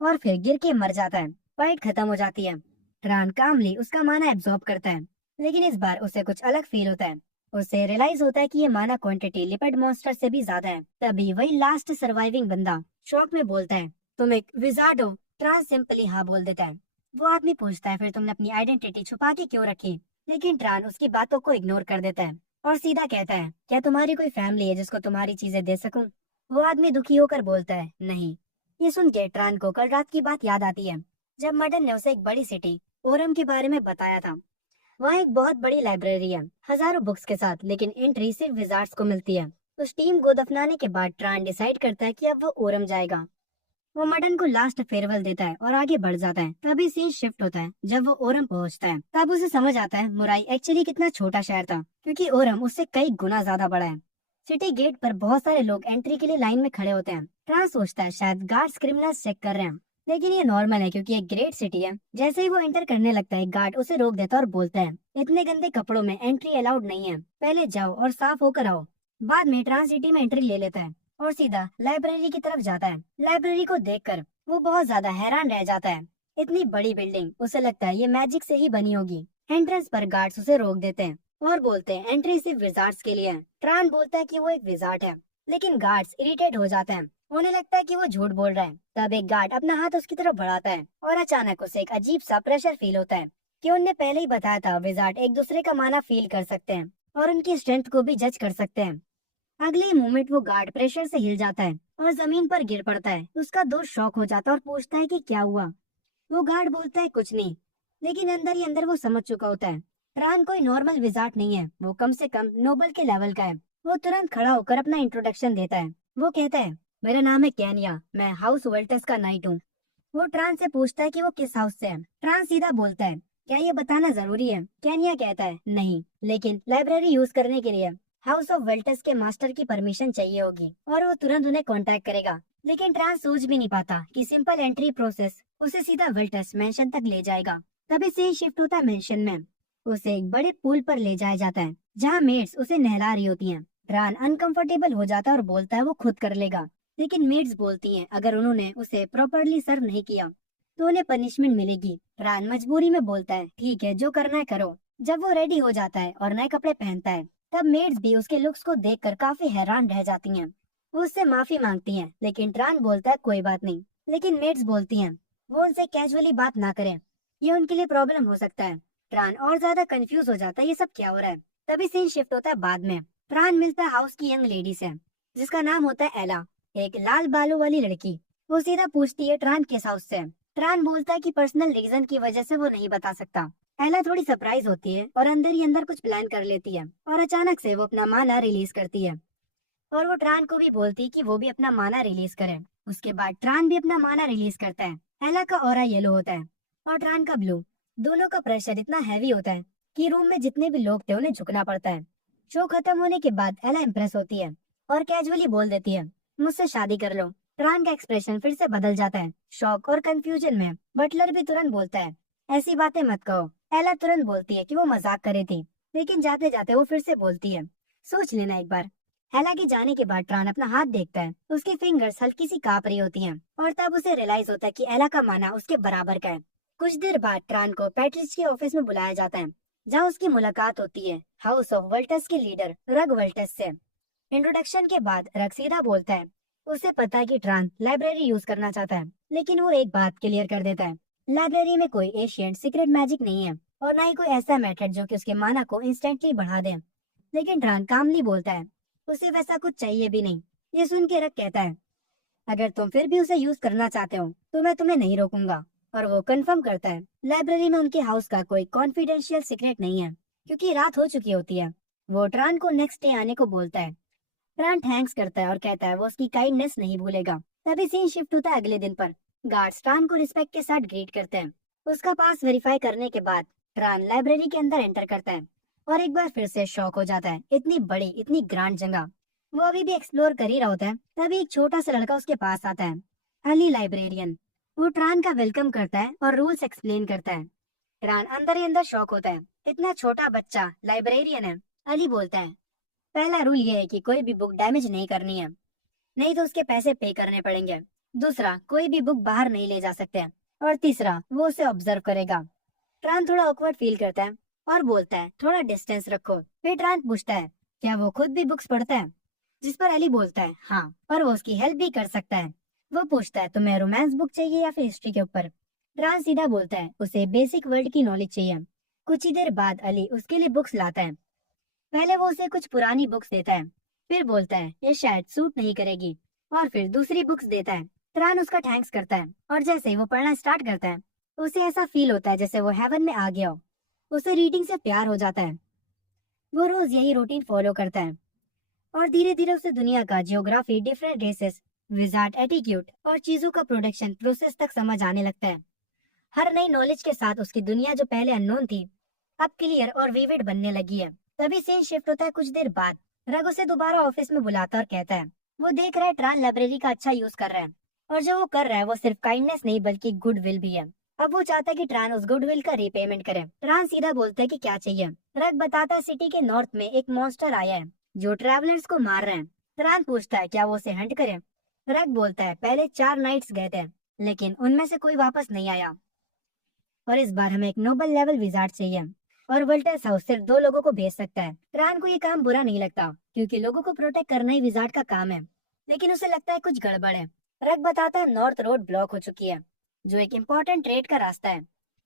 और फिर गिर के मर जाता है। फाइट खत्म हो जाती है। ट्रान कामली उसका माना एब्जॉर्ब करता है, लेकिन इस बार उसे कुछ अलग फील होता है। उसे रियलाइज होता है कि ये माना क्वांटिटी लिपिड मॉन्स्टर से भी ज्यादा है। तभी वही लास्ट सर्वाइविंग बंदा शॉक में बोलता है, तुम एक विजार्ड हो। ट्रान सिंपली हाँ बोल देता है। वो आदमी पूछता है, फिर तुमने अपनी आइडेंटिटी छुपा के क्यों रखी। लेकिन ट्रान उसकी बातों को इग्नोर कर देता है और सीधा कहता है, क्या तुम्हारी कोई फैमिली है जिसको तुम्हारी चीजें दे सकूं। वो आदमी दुखी होकर बोलता है, नहीं। ये सुन के ट्रान को कल रात की बात याद आती है, जब मर्डन ने उसे एक बड़ी सिटी ओरम के बारे में बताया था। वहाँ एक बहुत बड़ी लाइब्रेरी है, हजारों बुक्स के साथ, लेकिन एंट्री सिर्फ विजार्ड्स को मिलती है। उस टीम को दफनाने के बाद ट्रान डिसाइड करता है कि अब वो ओरम जाएगा। वो मर्डन को लास्ट फेयरवेल देता है और आगे बढ़ जाता है। तभी सीन शिफ्ट होता है जब वो ओरम पहुंचता है। तब उसे समझ आता है मुराई एक्चुअली कितना छोटा शहर था, क्योंकि ओरम उससे कई गुना ज्यादा बड़ा है। सिटी गेट पर बहुत सारे लोग एंट्री के लिए लाइन में खड़े होते हैं। ट्रान सोचता है शायद गार्ड्स क्रिमिनल्स चेक कर रहे हैं, लेकिन ये नॉर्मल है क्योंकि एक ग्रेट सिटी है। जैसे ही वो एंटर करने लगता है, गार्ड उसे रोक देता है और बोलता है, इतने गंदे कपड़ों में एंट्री अलाउड नहीं है, पहले जाओ और साफ होकर आओ। बाद में ट्रान सिटी में एंट्री ले लेता है और सीधा लाइब्रेरी की तरफ जाता है। लाइब्रेरी को देखकर वो बहुत ज्यादा हैरान रह जाता है। इतनी बड़ी बिल्डिंग, उसे लगता है ये मैजिक से ही बनी होगी। एंट्रेंस पर गार्ड्स उसे रोक देते हैं और बोलते हैं एंट्री सिर्फ विजार्ड्स के लिए है। ट्रान बोलता है कि वो एक विजार्ड है, लेकिन गार्ड्स इरिटेट हो जाते हैं। उन्हें लगता है कि वो झूठ बोल रहा है। तब एक गार्ड अपना हाथ उसकी तरफ बढ़ाता है और अचानक उसे एक अजीब सा प्रेशर फील होता है कि उनने पहले ही बताया था विजार्ड एक दूसरे का माना फील कर सकते हैं और उनकी स्ट्रेंथ को भी जज कर सकते हैं। अगले ही मोमेंट वो गार्ड प्रेशर से हिल जाता है और जमीन पर गिर पड़ता है। उसका दोस्त शॉक हो जाता है और पूछता है कि क्या हुआ। वो गार्ड बोलता है कुछ नहीं, लेकिन अंदर ही अंदर वो समझ चुका होता है ट्रान कोई नॉर्मल विजार्ड नहीं है, वो कम से कम नोबल के लेवल का है। वो तुरंत खड़ा होकर अपना इंट्रोडक्शन देता है। वो कहता है, मेरा नाम है कैनिया, मैं हाउस वेल्टस का नाइट हूँ। वो ट्रान से पूछता है कि वो किस हाउस से है। ट्रान सीधा बोलता है, क्या ये बताना जरूरी है। कैनिया कहता है, नहीं, लेकिन लाइब्रेरी यूज करने के लिए हाउस ऑफ वेल्टस के मास्टर की परमिशन चाहिए होगी और वो तुरंत उन्हें कांटेक्ट करेगा। लेकिन ट्रान सोच भी नहीं पाता कि सिंपल एंट्री प्रोसेस उसे सीधा वेल्टस मेंशन तक ले जाएगा। तभी से शिफ्ट होता है मेंशन में। उसे एक बड़े पुल पर ले जाया जाता है जहाँ मेड्स उसे नहला रही होती हैं। ट्रान अनकंफर्टेबल हो जाता है और बोलता है वो खुद कर लेगा, लेकिन मेड्स बोलती हैं अगर उन्होंने उसे प्रॉपरली सर्व नहीं किया तो उन्हें पनिशमेंट मिलेगी। ट्रान मजबूरी में बोलता है, ठीक है, जो करना है करो। जब वो रेडी हो जाता है और नए कपड़े पहनता है, तब मेड्स भी उसके लुक्स को देखकर काफी हैरान रह जाती हैं। वो उससे माफी मांगती हैं, लेकिन ट्रान बोलता है कोई बात नहीं। लेकिन मेड्स बोलती हैं वो उनसे कैजुअली बात ना करें, ये उनके लिए प्रॉब्लम हो सकता है। ट्रान और ज्यादा कंफ्यूज हो जाता है ये सब क्या हो रहा है। तभी सीन शिफ्ट होता है बाद में। ट्रान मिलता है हाउस की यंग लेडी से, जिसका नाम होता है एला। एक लाल बालों वाली लड़की। वो सीधा पूछती है ट्रान किस हाउस से। ट्रान बोलता है कि पर्सनल रीजन की वजह से वो नहीं बता सकता। एला थोड़ी सरप्राइज होती है और अंदर ही अंदर कुछ प्लान कर लेती है और अचानक से वो अपना माना रिलीज करती है और वो ट्रान को भी बोलती है कि वो भी अपना माना रिलीज करे। उसके बाद ट्रान भी अपना माना रिलीज करता है। एला का ऑरा येलो होता है और ट्रान का ब्लू। दोनों का प्रेशर इतना हैवी होता है कि रूम में जितने भी लोग थे उन्हें झुकना पड़ता है। शो खत्म होने के बाद एला इम्प्रेस होती है और कैजुअली बोल देती है मुझसे शादी कर लो। ट्रान का एक्सप्रेशन फिर से बदल जाता है शॉक और कंफ्यूजन में। बटलर भी तुरंत बोलता है ऐसी बातें मत कहो। एला तुरंत बोलती है कि वो मजाक कर रही थी, लेकिन जाते जाते वो फिर से बोलती है सोच लेना एक बार। एला के जाने के बाद ट्रान अपना हाथ देखता है। उसकी फिंगर्स हल्की सी कांप रही होती हैं और तब उसे रियलाइज होता है कि एला का माना उसके बराबर का है। कुछ देर बाद ट्रान को पैट्रिच के ऑफिस में बुलाया जाता है जहाँ उसकी मुलाकात होती है हाउस ऑफ वल्टस के लीडर रग वल्टस से। इंट्रोडक्शन के बाद रग सीधा बोलता है उसे पता है कि ट्रान लाइब्रेरी यूज करना चाहता है, लेकिन वो एक बात क्लियर कर देता है लाइब्रेरी में कोई एशियंट सीक्रेट मैजिक नहीं है और ना ही कोई ऐसा मेथड जो कि उसके माना को इंस्टेंटली बढ़ा दे। लेकिन ट्रान कामली बोलता है उसे वैसा कुछ चाहिए भी नहीं। ये सुन के रग कहता है अगर तुम फिर भी उसे यूज करना चाहते हो तो मैं तुम्हें नहीं रोकूंगा। और वो कंफर्म करता है लाइब्रेरी में उनके हाउस का कोई कॉन्फिडेंशियल सीक्रेट नहीं है क्योंकि रात हो चुकी होती है। वो ट्रान को नेक्स्ट डे आने को बोलता है। ट्रान थैंक्स करता है और कहता है वो उसकी काइंडनेस नहीं भूलेगा। तभी सीन शिफ्ट होता है अगले दिन पर। गार्ड्स ट्रान को रिस्पेक्ट के साथ ग्रीट करते हैं। उसका पास वेरीफाई करने के बाद ट्रान लाइब्रेरी के अंदर एंटर करता है और एक बार फिर से शॉक हो जाता है इतनी बड़ी इतनी ग्रांड जगह। वो अभी भी एक्सप्लोर कर ही रहा होता है तभी एक छोटा सा लड़का उसके पास आता है अली लाइब्रेरियन। वो ट्रान का वेलकम करता है और रूल्स एक्सप्लेन करता है। ट्रान अंदर ही अंदर शॉक होता है इतना छोटा बच्चा लाइब्रेरियन है। अली बोलता है पहला रूल ये है कि कोई भी बुक डैमेज नहीं करनी है, नहीं तो उसके पैसे पे करने पड़ेंगे। दूसरा, कोई भी बुक बाहर नहीं ले जा सकते। और तीसरा, वो उसे ऑब्जर्व करेगा। ट्रान थोड़ा ऑकवर्ड फील करता है और बोलता है थोड़ा डिस्टेंस रखो। फिर ट्रान पूछता है क्या वो खुद भी बुक्स पढ़ता है, जिस पर अली बोलता है हाँ, और वो उसकी हेल्प भी कर सकता है। वो पूछता है तुम्हें रोमांस बुक चाहिए या फिर हिस्ट्री के ऊपर। ट्रान सीधा बोलता है उसे बेसिक वर्ल्ड की नॉलेज चाहिए। कुछ ही देर बाद अली उसके लिए बुक्स लाता है। पहले वो उसे कुछ पुरानी बुक्स देता है, फिर बोलता है ये शायद सूट नहीं करेगी, और फिर दूसरी बुक्स देता है। ट्रान उसका थैंक्स करता है और जैसे ही वो पढ़ना स्टार्ट करता है उसे ऐसा फील होता है जैसे वो हेवन में आ गया हो। उसे रीडिंग से प्यार हो जाता है। वो रोज यही रूटीन फॉलो करता है और धीरे धीरे उसे दुनिया का geography, different races, wizard attitude और चीजों का प्रोडक्शन प्रोसेस तक समझ आने लगता है। हर नई नॉलेज के साथ उसकी दुनिया जो पहले अननोन थी अब क्लियर और विविड बनने लगी है। तभी सीन शिफ्ट होता है कुछ देर बाद। रग उसे दोबारा ऑफिस में बुलाता और कहता है वो देख रहा है ट्रान लाइब्रेरी का अच्छा यूज कर रहा है और जो वो कर रहा है वो सिर्फ काइंडनेस नहीं बल्कि गुड विल भी है। अब वो चाहता है कि ट्रान उस गुड विल का रीपेमेंट करे। ट्रान सीधा बोलता है कि क्या चाहिए। रग बताता है सिटी के नॉर्थ में एक मॉन्स्टर आया है जो ट्रैवलर्स को मार रहे हैं। ट्रान पूछता है क्या वो उसे हंट करे। रग बोलता है पहले 4 नाइट्स गए थे लेकिन उनमें से कोई वापस नहीं आया और इस बार हमें एक नोबल लेवल विजार्ड चाहिए और वोल्टस हाउस सिर्फ 2 लोगों को भेज सकता है। ट्रान को ये काम बुरा नहीं लगता क्योंकि लोगों को प्रोटेक्ट करना ही विजार्ड का काम है, लेकिन उसे लगता है कुछ गड़बड़ है। रग बताता है नॉर्थ रोड ब्लॉक हो चुकी है जो एक इम्पोर्टेंट ट्रेड का रास्ता है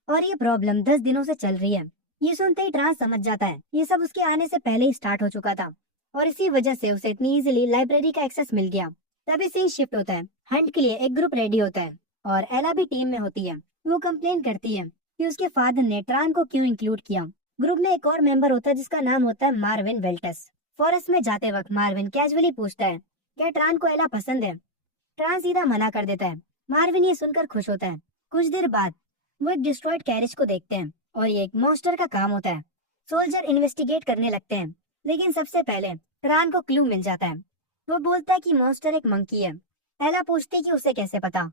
और ये प्रॉब्लम 10 दिनों से चल रही है। ये सुनते ही ट्रान समझ जाता है ये सब उसके आने से पहले ही स्टार्ट हो चुका था और इसी वजह से उसे इतनी इजीली लाइब्रेरी का एक्सेस मिल गया। तभी सीन शिफ्ट होता है। हंट के लिए एक ग्रुप रेडी होता है और एला भी टीम में होती है। वो कंप्लेन करती है कि उसके फादर ने ट्रान को क्यों इंक्लूड किया। ग्रुप में एक और मेंबर होता है जिसका नाम होता है मार्विन वेल्टस। फॉरेस्ट में जाते वक्त मार्विन कैजुअली पूछता है क्या ट्रान को एला पसंद है। ट्रान सीधा मना कर देता है। मार्विन ये सुनकर खुश होता है। कुछ देर बाद वो एक डिस्ट्रॉयड कैरेज को देखते हैं और ये एक मॉन्स्टर का काम होता है। सोल्जर इन्वेस्टिगेट करने लगते हैं लेकिन सबसे पहले ट्रान को क्लू मिल जाता है। वो बोलता है कि मॉन्स्टर एक मंकी है। एला पूछती है कि उसे कैसे पता।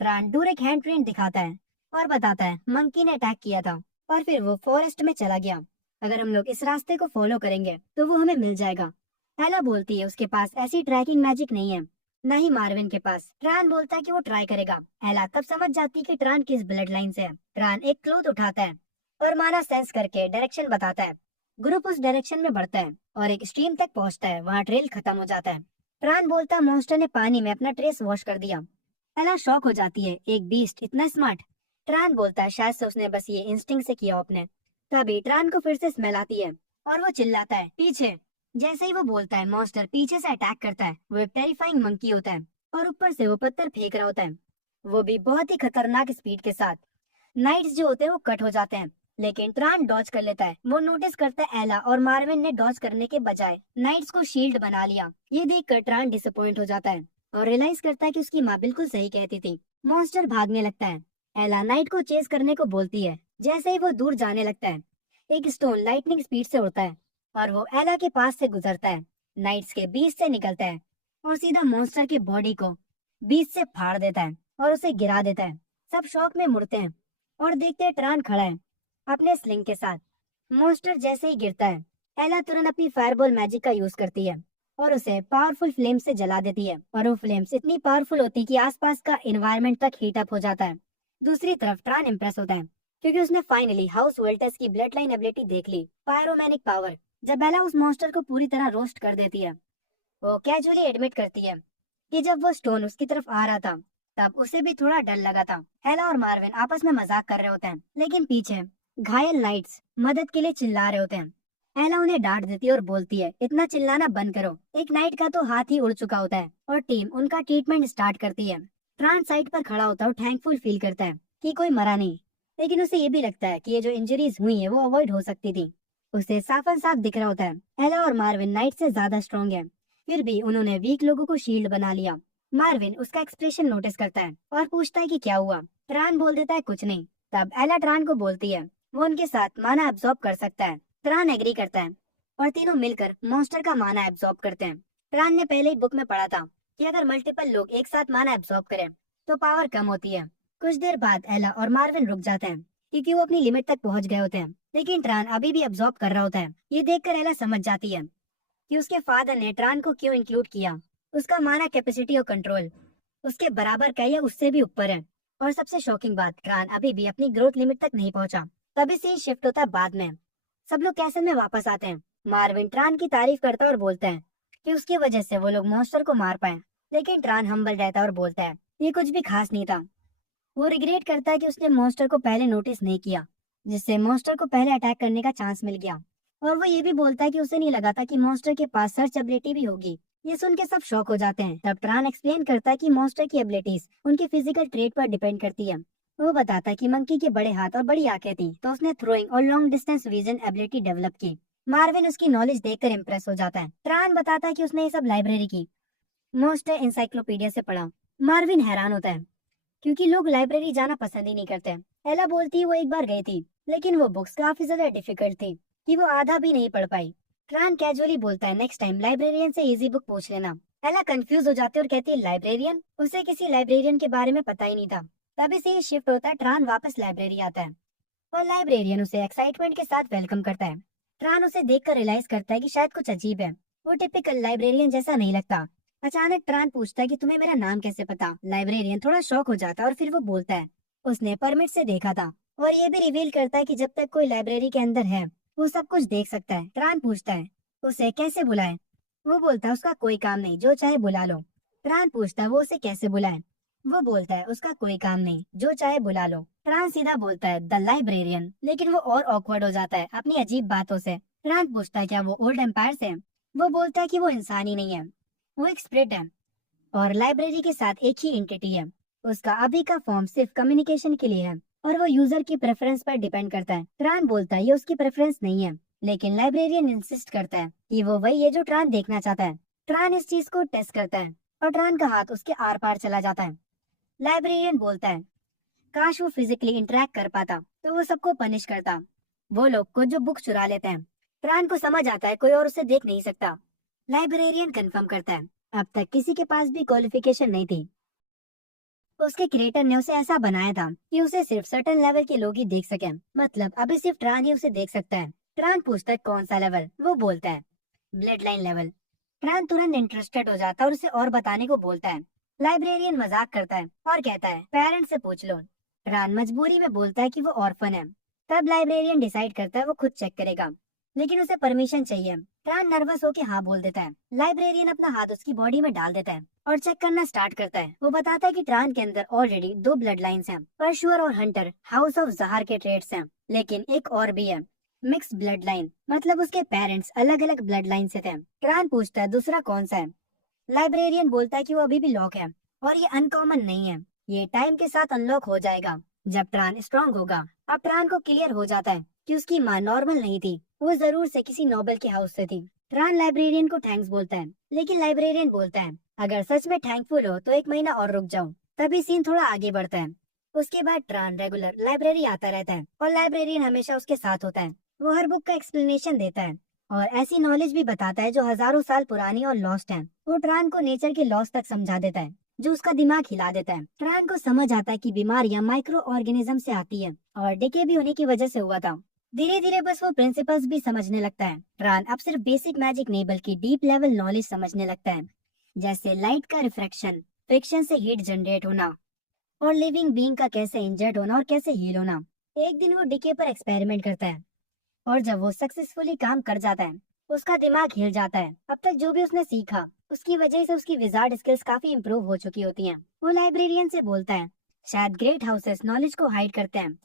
ट्रान दूर एक हैंड प्रिंट दिखाता है और बताता है मंकी ने अटैक किया था और फिर वो फॉरेस्ट में चला गया। अगर हम लोग इस रास्ते को फॉलो करेंगे तो वो हमें मिल जाएगा। एला बोलती है उसके पास ऐसी ट्रैकिंग मैजिक नहीं है, न ही मार्विन के पास। ट्रान बोलता है कि वो ट्राई करेगा। एला तब समझ जाती है कि ट्रान किस ब्लड लाइन से है। ट्रान एक क्लोथ उठाता है और माना सेंस करके डायरेक्शन बताता है। ग्रुप उस डायरेक्शन में बढ़ता है और एक स्ट्रीम तक पहुंचता है। वहाँ ट्रेल खत्म हो जाता है। ट्रान बोलता है मॉन्स्टर ने पानी में अपना ट्रेस वॉश कर दिया। एला शॉक हो जाती है, एक बीस्ट इतना स्मार्ट। ट्रान बोलता है शायद से उसने बस ये इंस्टिंक्ट से किया अपने। तभी ट्रान को फिर से स्मेल आती है और वो चिल्लाता है पीछे। जैसे ही वो बोलता है मॉन्स्टर पीछे से अटैक करता है। वो एक टेरिफाइंग मंकी होता है और ऊपर से वो पत्थर फेंक रहा होता है, वो भी बहुत ही खतरनाक स्पीड के साथ। नाइट्स जो होते हैं वो कट हो जाते हैं, लेकिन ट्रान डॉज कर लेता है। वो नोटिस करता है एला और मार्विन ने डॉज करने के बजाय नाइट्स को शील्ड बना लिया। ये देखकर ट्रान डिसअपॉइंट हो जाता है और रियलाइज करता है कि उसकी माँ बिल्कुल सही कहती थी। मॉन्स्टर भागने लगता है। एला नाइट को चेस करने को बोलती है। जैसे ही वो दूर जाने लगता है, एक स्टोन लाइटनिंग स्पीड से उड़ता है और वो एला के पास से गुजरता है, नाइट्स के बीच से निकलता है और सीधा मॉन्स्टर की बॉडी को बीच से फाड़ देता है और उसे गिरा देता है। सब शौक में मुड़ते हैं और देखते हैं ट्रान खड़ा है अपने स्लिंग के साथ। मॉन्स्टर जैसे ही गिरता है, एला तुरंत अपनी फायरबॉल मैजिक का यूज करती है और उसे पावरफुल फ्लेम से जला देती है और वो फ्लेम्स इतनी पावरफुल होती है कि आसपास का एनवायरनमेंट तक हीट अप हो जाता है। दूसरी तरफ ट्रान इम्प्रेस होता है क्योंकि उसने फाइनली हाउस वोल्टस की ब्लड लाइन एबिलिटी देख ली, पायरोमैनिक पावर। जब एला उस मॉन्स्टर को पूरी तरह रोस्ट कर देती है, वो कैजुअली एडमिट करती है कि जब वो स्टोन उसकी तरफ आ रहा था तब उसे भी थोड़ा डर लगा था। एला और मार्विन आपस में मजाक कर रहे होते हैं, लेकिन पीछे घायल नाइट्स मदद के लिए चिल्ला रहे होते हैं। एला उन्हें डांट देती है और बोलती है, इतना चिल्लाना बंद करो। एक नाइट का तो हाथ ही उड़ चुका होता है और टीम उनका ट्रीटमेंट स्टार्ट करती है। ट्रांस साइड पर खड़ा होता है और थैंकफुल फील करता है कि कोई मरा नहीं, लेकिन उसे ये भी लगता है कि ये जो इंजरीज हुई है वो अवॉइड हो सकती थी। उसे साफ साफ दिख रहा होता है एला और मार्विन नाइट से ज्यादा स्ट्रॉन्ग है, फिर भी उन्होंने वीक लोगों को शील्ड बना लिया। मार्विन उसका एक्सप्रेशन नोटिस करता है और पूछता है कि क्या हुआ। ट्रान बोल देता है कुछ नहीं। तब एला ट्रान को बोलती है वो उनके साथ माना एब्जॉर्ब कर सकता है। ट्रान एग्री करता है और तीनों मिलकर मॉन्स्टर का माना एब्जॉर्ब करते हैं। ट्रान ने पहले ही बुक में पढ़ा था कि अगर मल्टीपल लोग एक साथ माना एब्जॉर्ब करें तो पावर कम होती है। कुछ देर बाद एला और मार्विन रुक जाते हैं क्योंकि वो अपनी लिमिट तक पहुंच गए होते हैं, लेकिन ट्रान अभी भी एब्जॉर्ब कर रहा होता है। ये देखकर एला समझ जाती है कि उसके फादर ने ट्रान को क्यों इंक्लूड किया। उसका माना कैपेसिटी और कंट्रोल उसके बराबर का या उससे भी ऊपर है। और सबसे शॉकिंग बात, ट्रान अभी भी अपनी ग्रोथ लिमिट तक नहीं पहुंचा। तभी से ही शिफ्ट होता है बाद में। सब लोग कैसल में वापस आते हैं। मार्विन ट्रान की तारीफ करता है और बोलता है कि उसकी वजह से वो लोग मॉन्स्टर को मार पाए, लेकिन ट्रान हम्बल रहता है और बोलता है ये कुछ भी खास नहीं था। वो रिग्रेट करता है कि उसने मॉन्स्टर को पहले नोटिस नहीं किया, जिससे मॉन्स्टर को पहले अटैक करने का चांस मिल गया। और वो ये भी बोलता है कि उसे नहीं लगा था कि मॉन्स्टर के पास सर्च एबिलिटी भी होगी। ये सुन के सब शॉक हो जाते हैं। तब ट्रान एक्सप्लेन करता है कि मॉन्स्टर की एबिलिटीज उनके फिजिकल ट्रेट पर डिपेंड करती है। वो बताता है कि मंकी के बड़े हाथ और बड़ी आंखें थी, तो उसने थ्रोइंग और long distance vision ability develop की। मार्विन उसकी नॉलेज देखकर इम्प्रेस हो जाता है। ट्रान बताता है कि उसने ये सब लाइब्रेरी की मॉन्स्टर इंसाइक्लोपीडिया से पढ़ा। मार्विन हैरान होता है क्योंकि लोग लाइब्रेरी जाना पसंद ही नहीं करते। एला बोलती है वो एक बार गई थी, लेकिन वो बुक्स काफी ज्यादा डिफिकल्ट थी कि वो आधा भी नहीं पढ़ पाई। ट्रान कैजुअली बोलता है नेक्स्ट टाइम लाइब्रेरियन से इजी बुक पूछ लेना। एला कंफ्यूज हो जाती है और कहती है लाइब्रेरियन, उसे किसी लाइब्रेरियन के बारे में पता ही नहीं था। तभी से ये शिफ्ट होता है। ट्रान वापस लाइब्रेरी आता है और लाइब्रेरियन उसे एक्साइटमेंट के साथ वेलकम करता है। ट्रान उसे देखकर रियलाइज करता है कि शायद कुछ अजीब है, वो टिपिकल लाइब्रेरियन जैसा नहीं लगता। अचानक ट्रान पूछता है कि तुम्हें मेरा नाम कैसे पता। लाइब्रेरियन थोड़ा शॉक हो जाता है और फिर वो बोलता है उसने परमिट से देखा था, और ये भी रिवील करता है कि जब तक कोई लाइब्रेरी के अंदर है वो सब कुछ देख सकता है। ट्रान पूछता है उसे कैसे बुलाए। वो बोलता है उसका कोई काम नहीं, जो चाहे बुला लो। ट्रान पूछता है वो उसे कैसे बुलाए। वो बोलता है उसका कोई काम नहीं, जो चाहे बुला लो। ट्रान सीधा बोलता है द लाइब्रेरियन, लेकिन वो और ऑकवर्ड हो जाता है अपनी अजीब बातों से। ट्रान पूछता है क्या वो ओल्ड एम्पायर से। वो बोलता है कि वो इंसान ही नहीं है, वो एक स्पिरिट है और लाइब्रेरी के साथ एक ही एंटिटी है। उसका अभी का फॉर्म सिर्फ कम्युनिकेशन के लिए है और वो यूजर की प्रेफरेंस पर डिपेंड करता है। ट्रान बोलता है ये उसकी प्रेफरेंस नहीं है, लेकिन लाइब्रेरियन इंसिस्ट करता है कि वो वही है जो ट्रान देखना चाहता है। ट्रान इस चीज को टेस्ट करता है और ट्रान का हाथ उसके आर पार चला जाता है। लाइब्रेरियन बोलता है काश वो फिजिकली इंटरेक्ट कर पाता तो वो सबको पनिश करता, वो लोग को जो बुक चुरा लेते हैं। ट्रान को समझ आता है कोई और उसे देख नहीं सकता। लाइब्रेरियन कंफर्म करता है अब तक किसी के पास भी क्वालिफिकेशन नहीं थी। उसके क्रिएटर ने उसे ऐसा बनाया था कि उसे सिर्फ सर्टेन लेवल के लोग ही देख सकें। मतलब अभी सिर्फ ट्रान ही उसे देख सकता है। ट्रान पूछता है कौन सा लेवल। वो बोलता है ब्लड लाइन लेवल। ट्रान तुरंत इंटरेस्टेड हो जाता है और उसे और बताने को बोलता है। लाइब्रेरियन मजाक करता है और कहता है पेरेंट्स से पूछ लो। ट्रान मजबूरी में बोलता है कि वो ऑर्फन है। तब लाइब्रेरियन डिसाइड करता है वो खुद चेक करेगा, लेकिन उसे परमिशन चाहिए। ट्रान नर्वस होकर हाँ बोल देता है। लाइब्रेरियन अपना हाथ उसकी बॉडी में डाल देता है और चेक करना स्टार्ट करता है। वो बताता है कि ट्रान के अंदर ऑलरेडी 2 ब्लड लाइन्स हैं, परशुअर और हंटर हाउस ऑफ जहार के ट्रेड्स हैं, लेकिन एक और भी है मिक्स ब्लड लाइन, मतलब उसके पेरेंट्स अलग अलग ब्लड लाइन से थे। ट्रान पूछता है दूसरा कौन सा है। लाइब्रेरियन बोलता है कि वो अभी भी लॉक है और ये अनकॉमन नहीं है, ये टाइम के साथ अनलॉक हो जाएगा जब ट्रान स्ट्रांग होगा। अब ट्रान को क्लियर हो जाता है कि उसकी माँ नॉर्मल नहीं थी, वो जरूर से किसी नोबल के हाउस से थी। ट्रान लाइब्रेरियन को थैंक्स बोलता है, लेकिन लाइब्रेरियन बोलता है अगर सच में थैंकफुल हो तो 1 महीना और रुक जाओ। तभी सीन थोड़ा आगे बढ़ता है। उसके बाद ट्रान रेगुलर लाइब्रेरी आता रहता है और लाइब्रेरियन हमेशा उसके साथ होता है। वो हर बुक का एक्सप्लेनेशन देता है और ऐसी नॉलेज भी बताता है जो हजारों साल पुरानी और लॉस्ट है। वो ट्रान को नेचर के लॉस तक समझा देता है, जो उसका दिमाग हिला देता है। ट्रान को समझ आता है कि बीमारियां माइक्रो ऑर्गेनिज्म से आती है और डिके भी उन्हीं की वजह से हुआ था। धीरे धीरे बस वो प्रिंसिपल्स भी समझने लगता है। ट्रान अब सिर्फ बेसिक मैजिक नहीं बल्कि डीप लेवल नॉलेज समझने लगता है, जैसे लाइट का रिफ्रैक्शन, फ्रिक्शन से हीट जनरेट होना और लिविंग बीइंग का कैसे इंजर्ड होना और कैसे हील होना। एक दिन वो डिके पर एक्सपेरिमेंट करता है और जब वो सक्सेसफुली काम कर जाता है, उसका दिमाग हिल जाता है। अब तक जो भी उसने सीखा, उसकी वजह से उसकी विजार्ड स्किल्स काफी इंप्रूव हो चुकी होती हैं। वो लाइब्रेरियन से बोलता है शायद ग्रेट हाउसेस नॉलेज को हाइड करते हैं,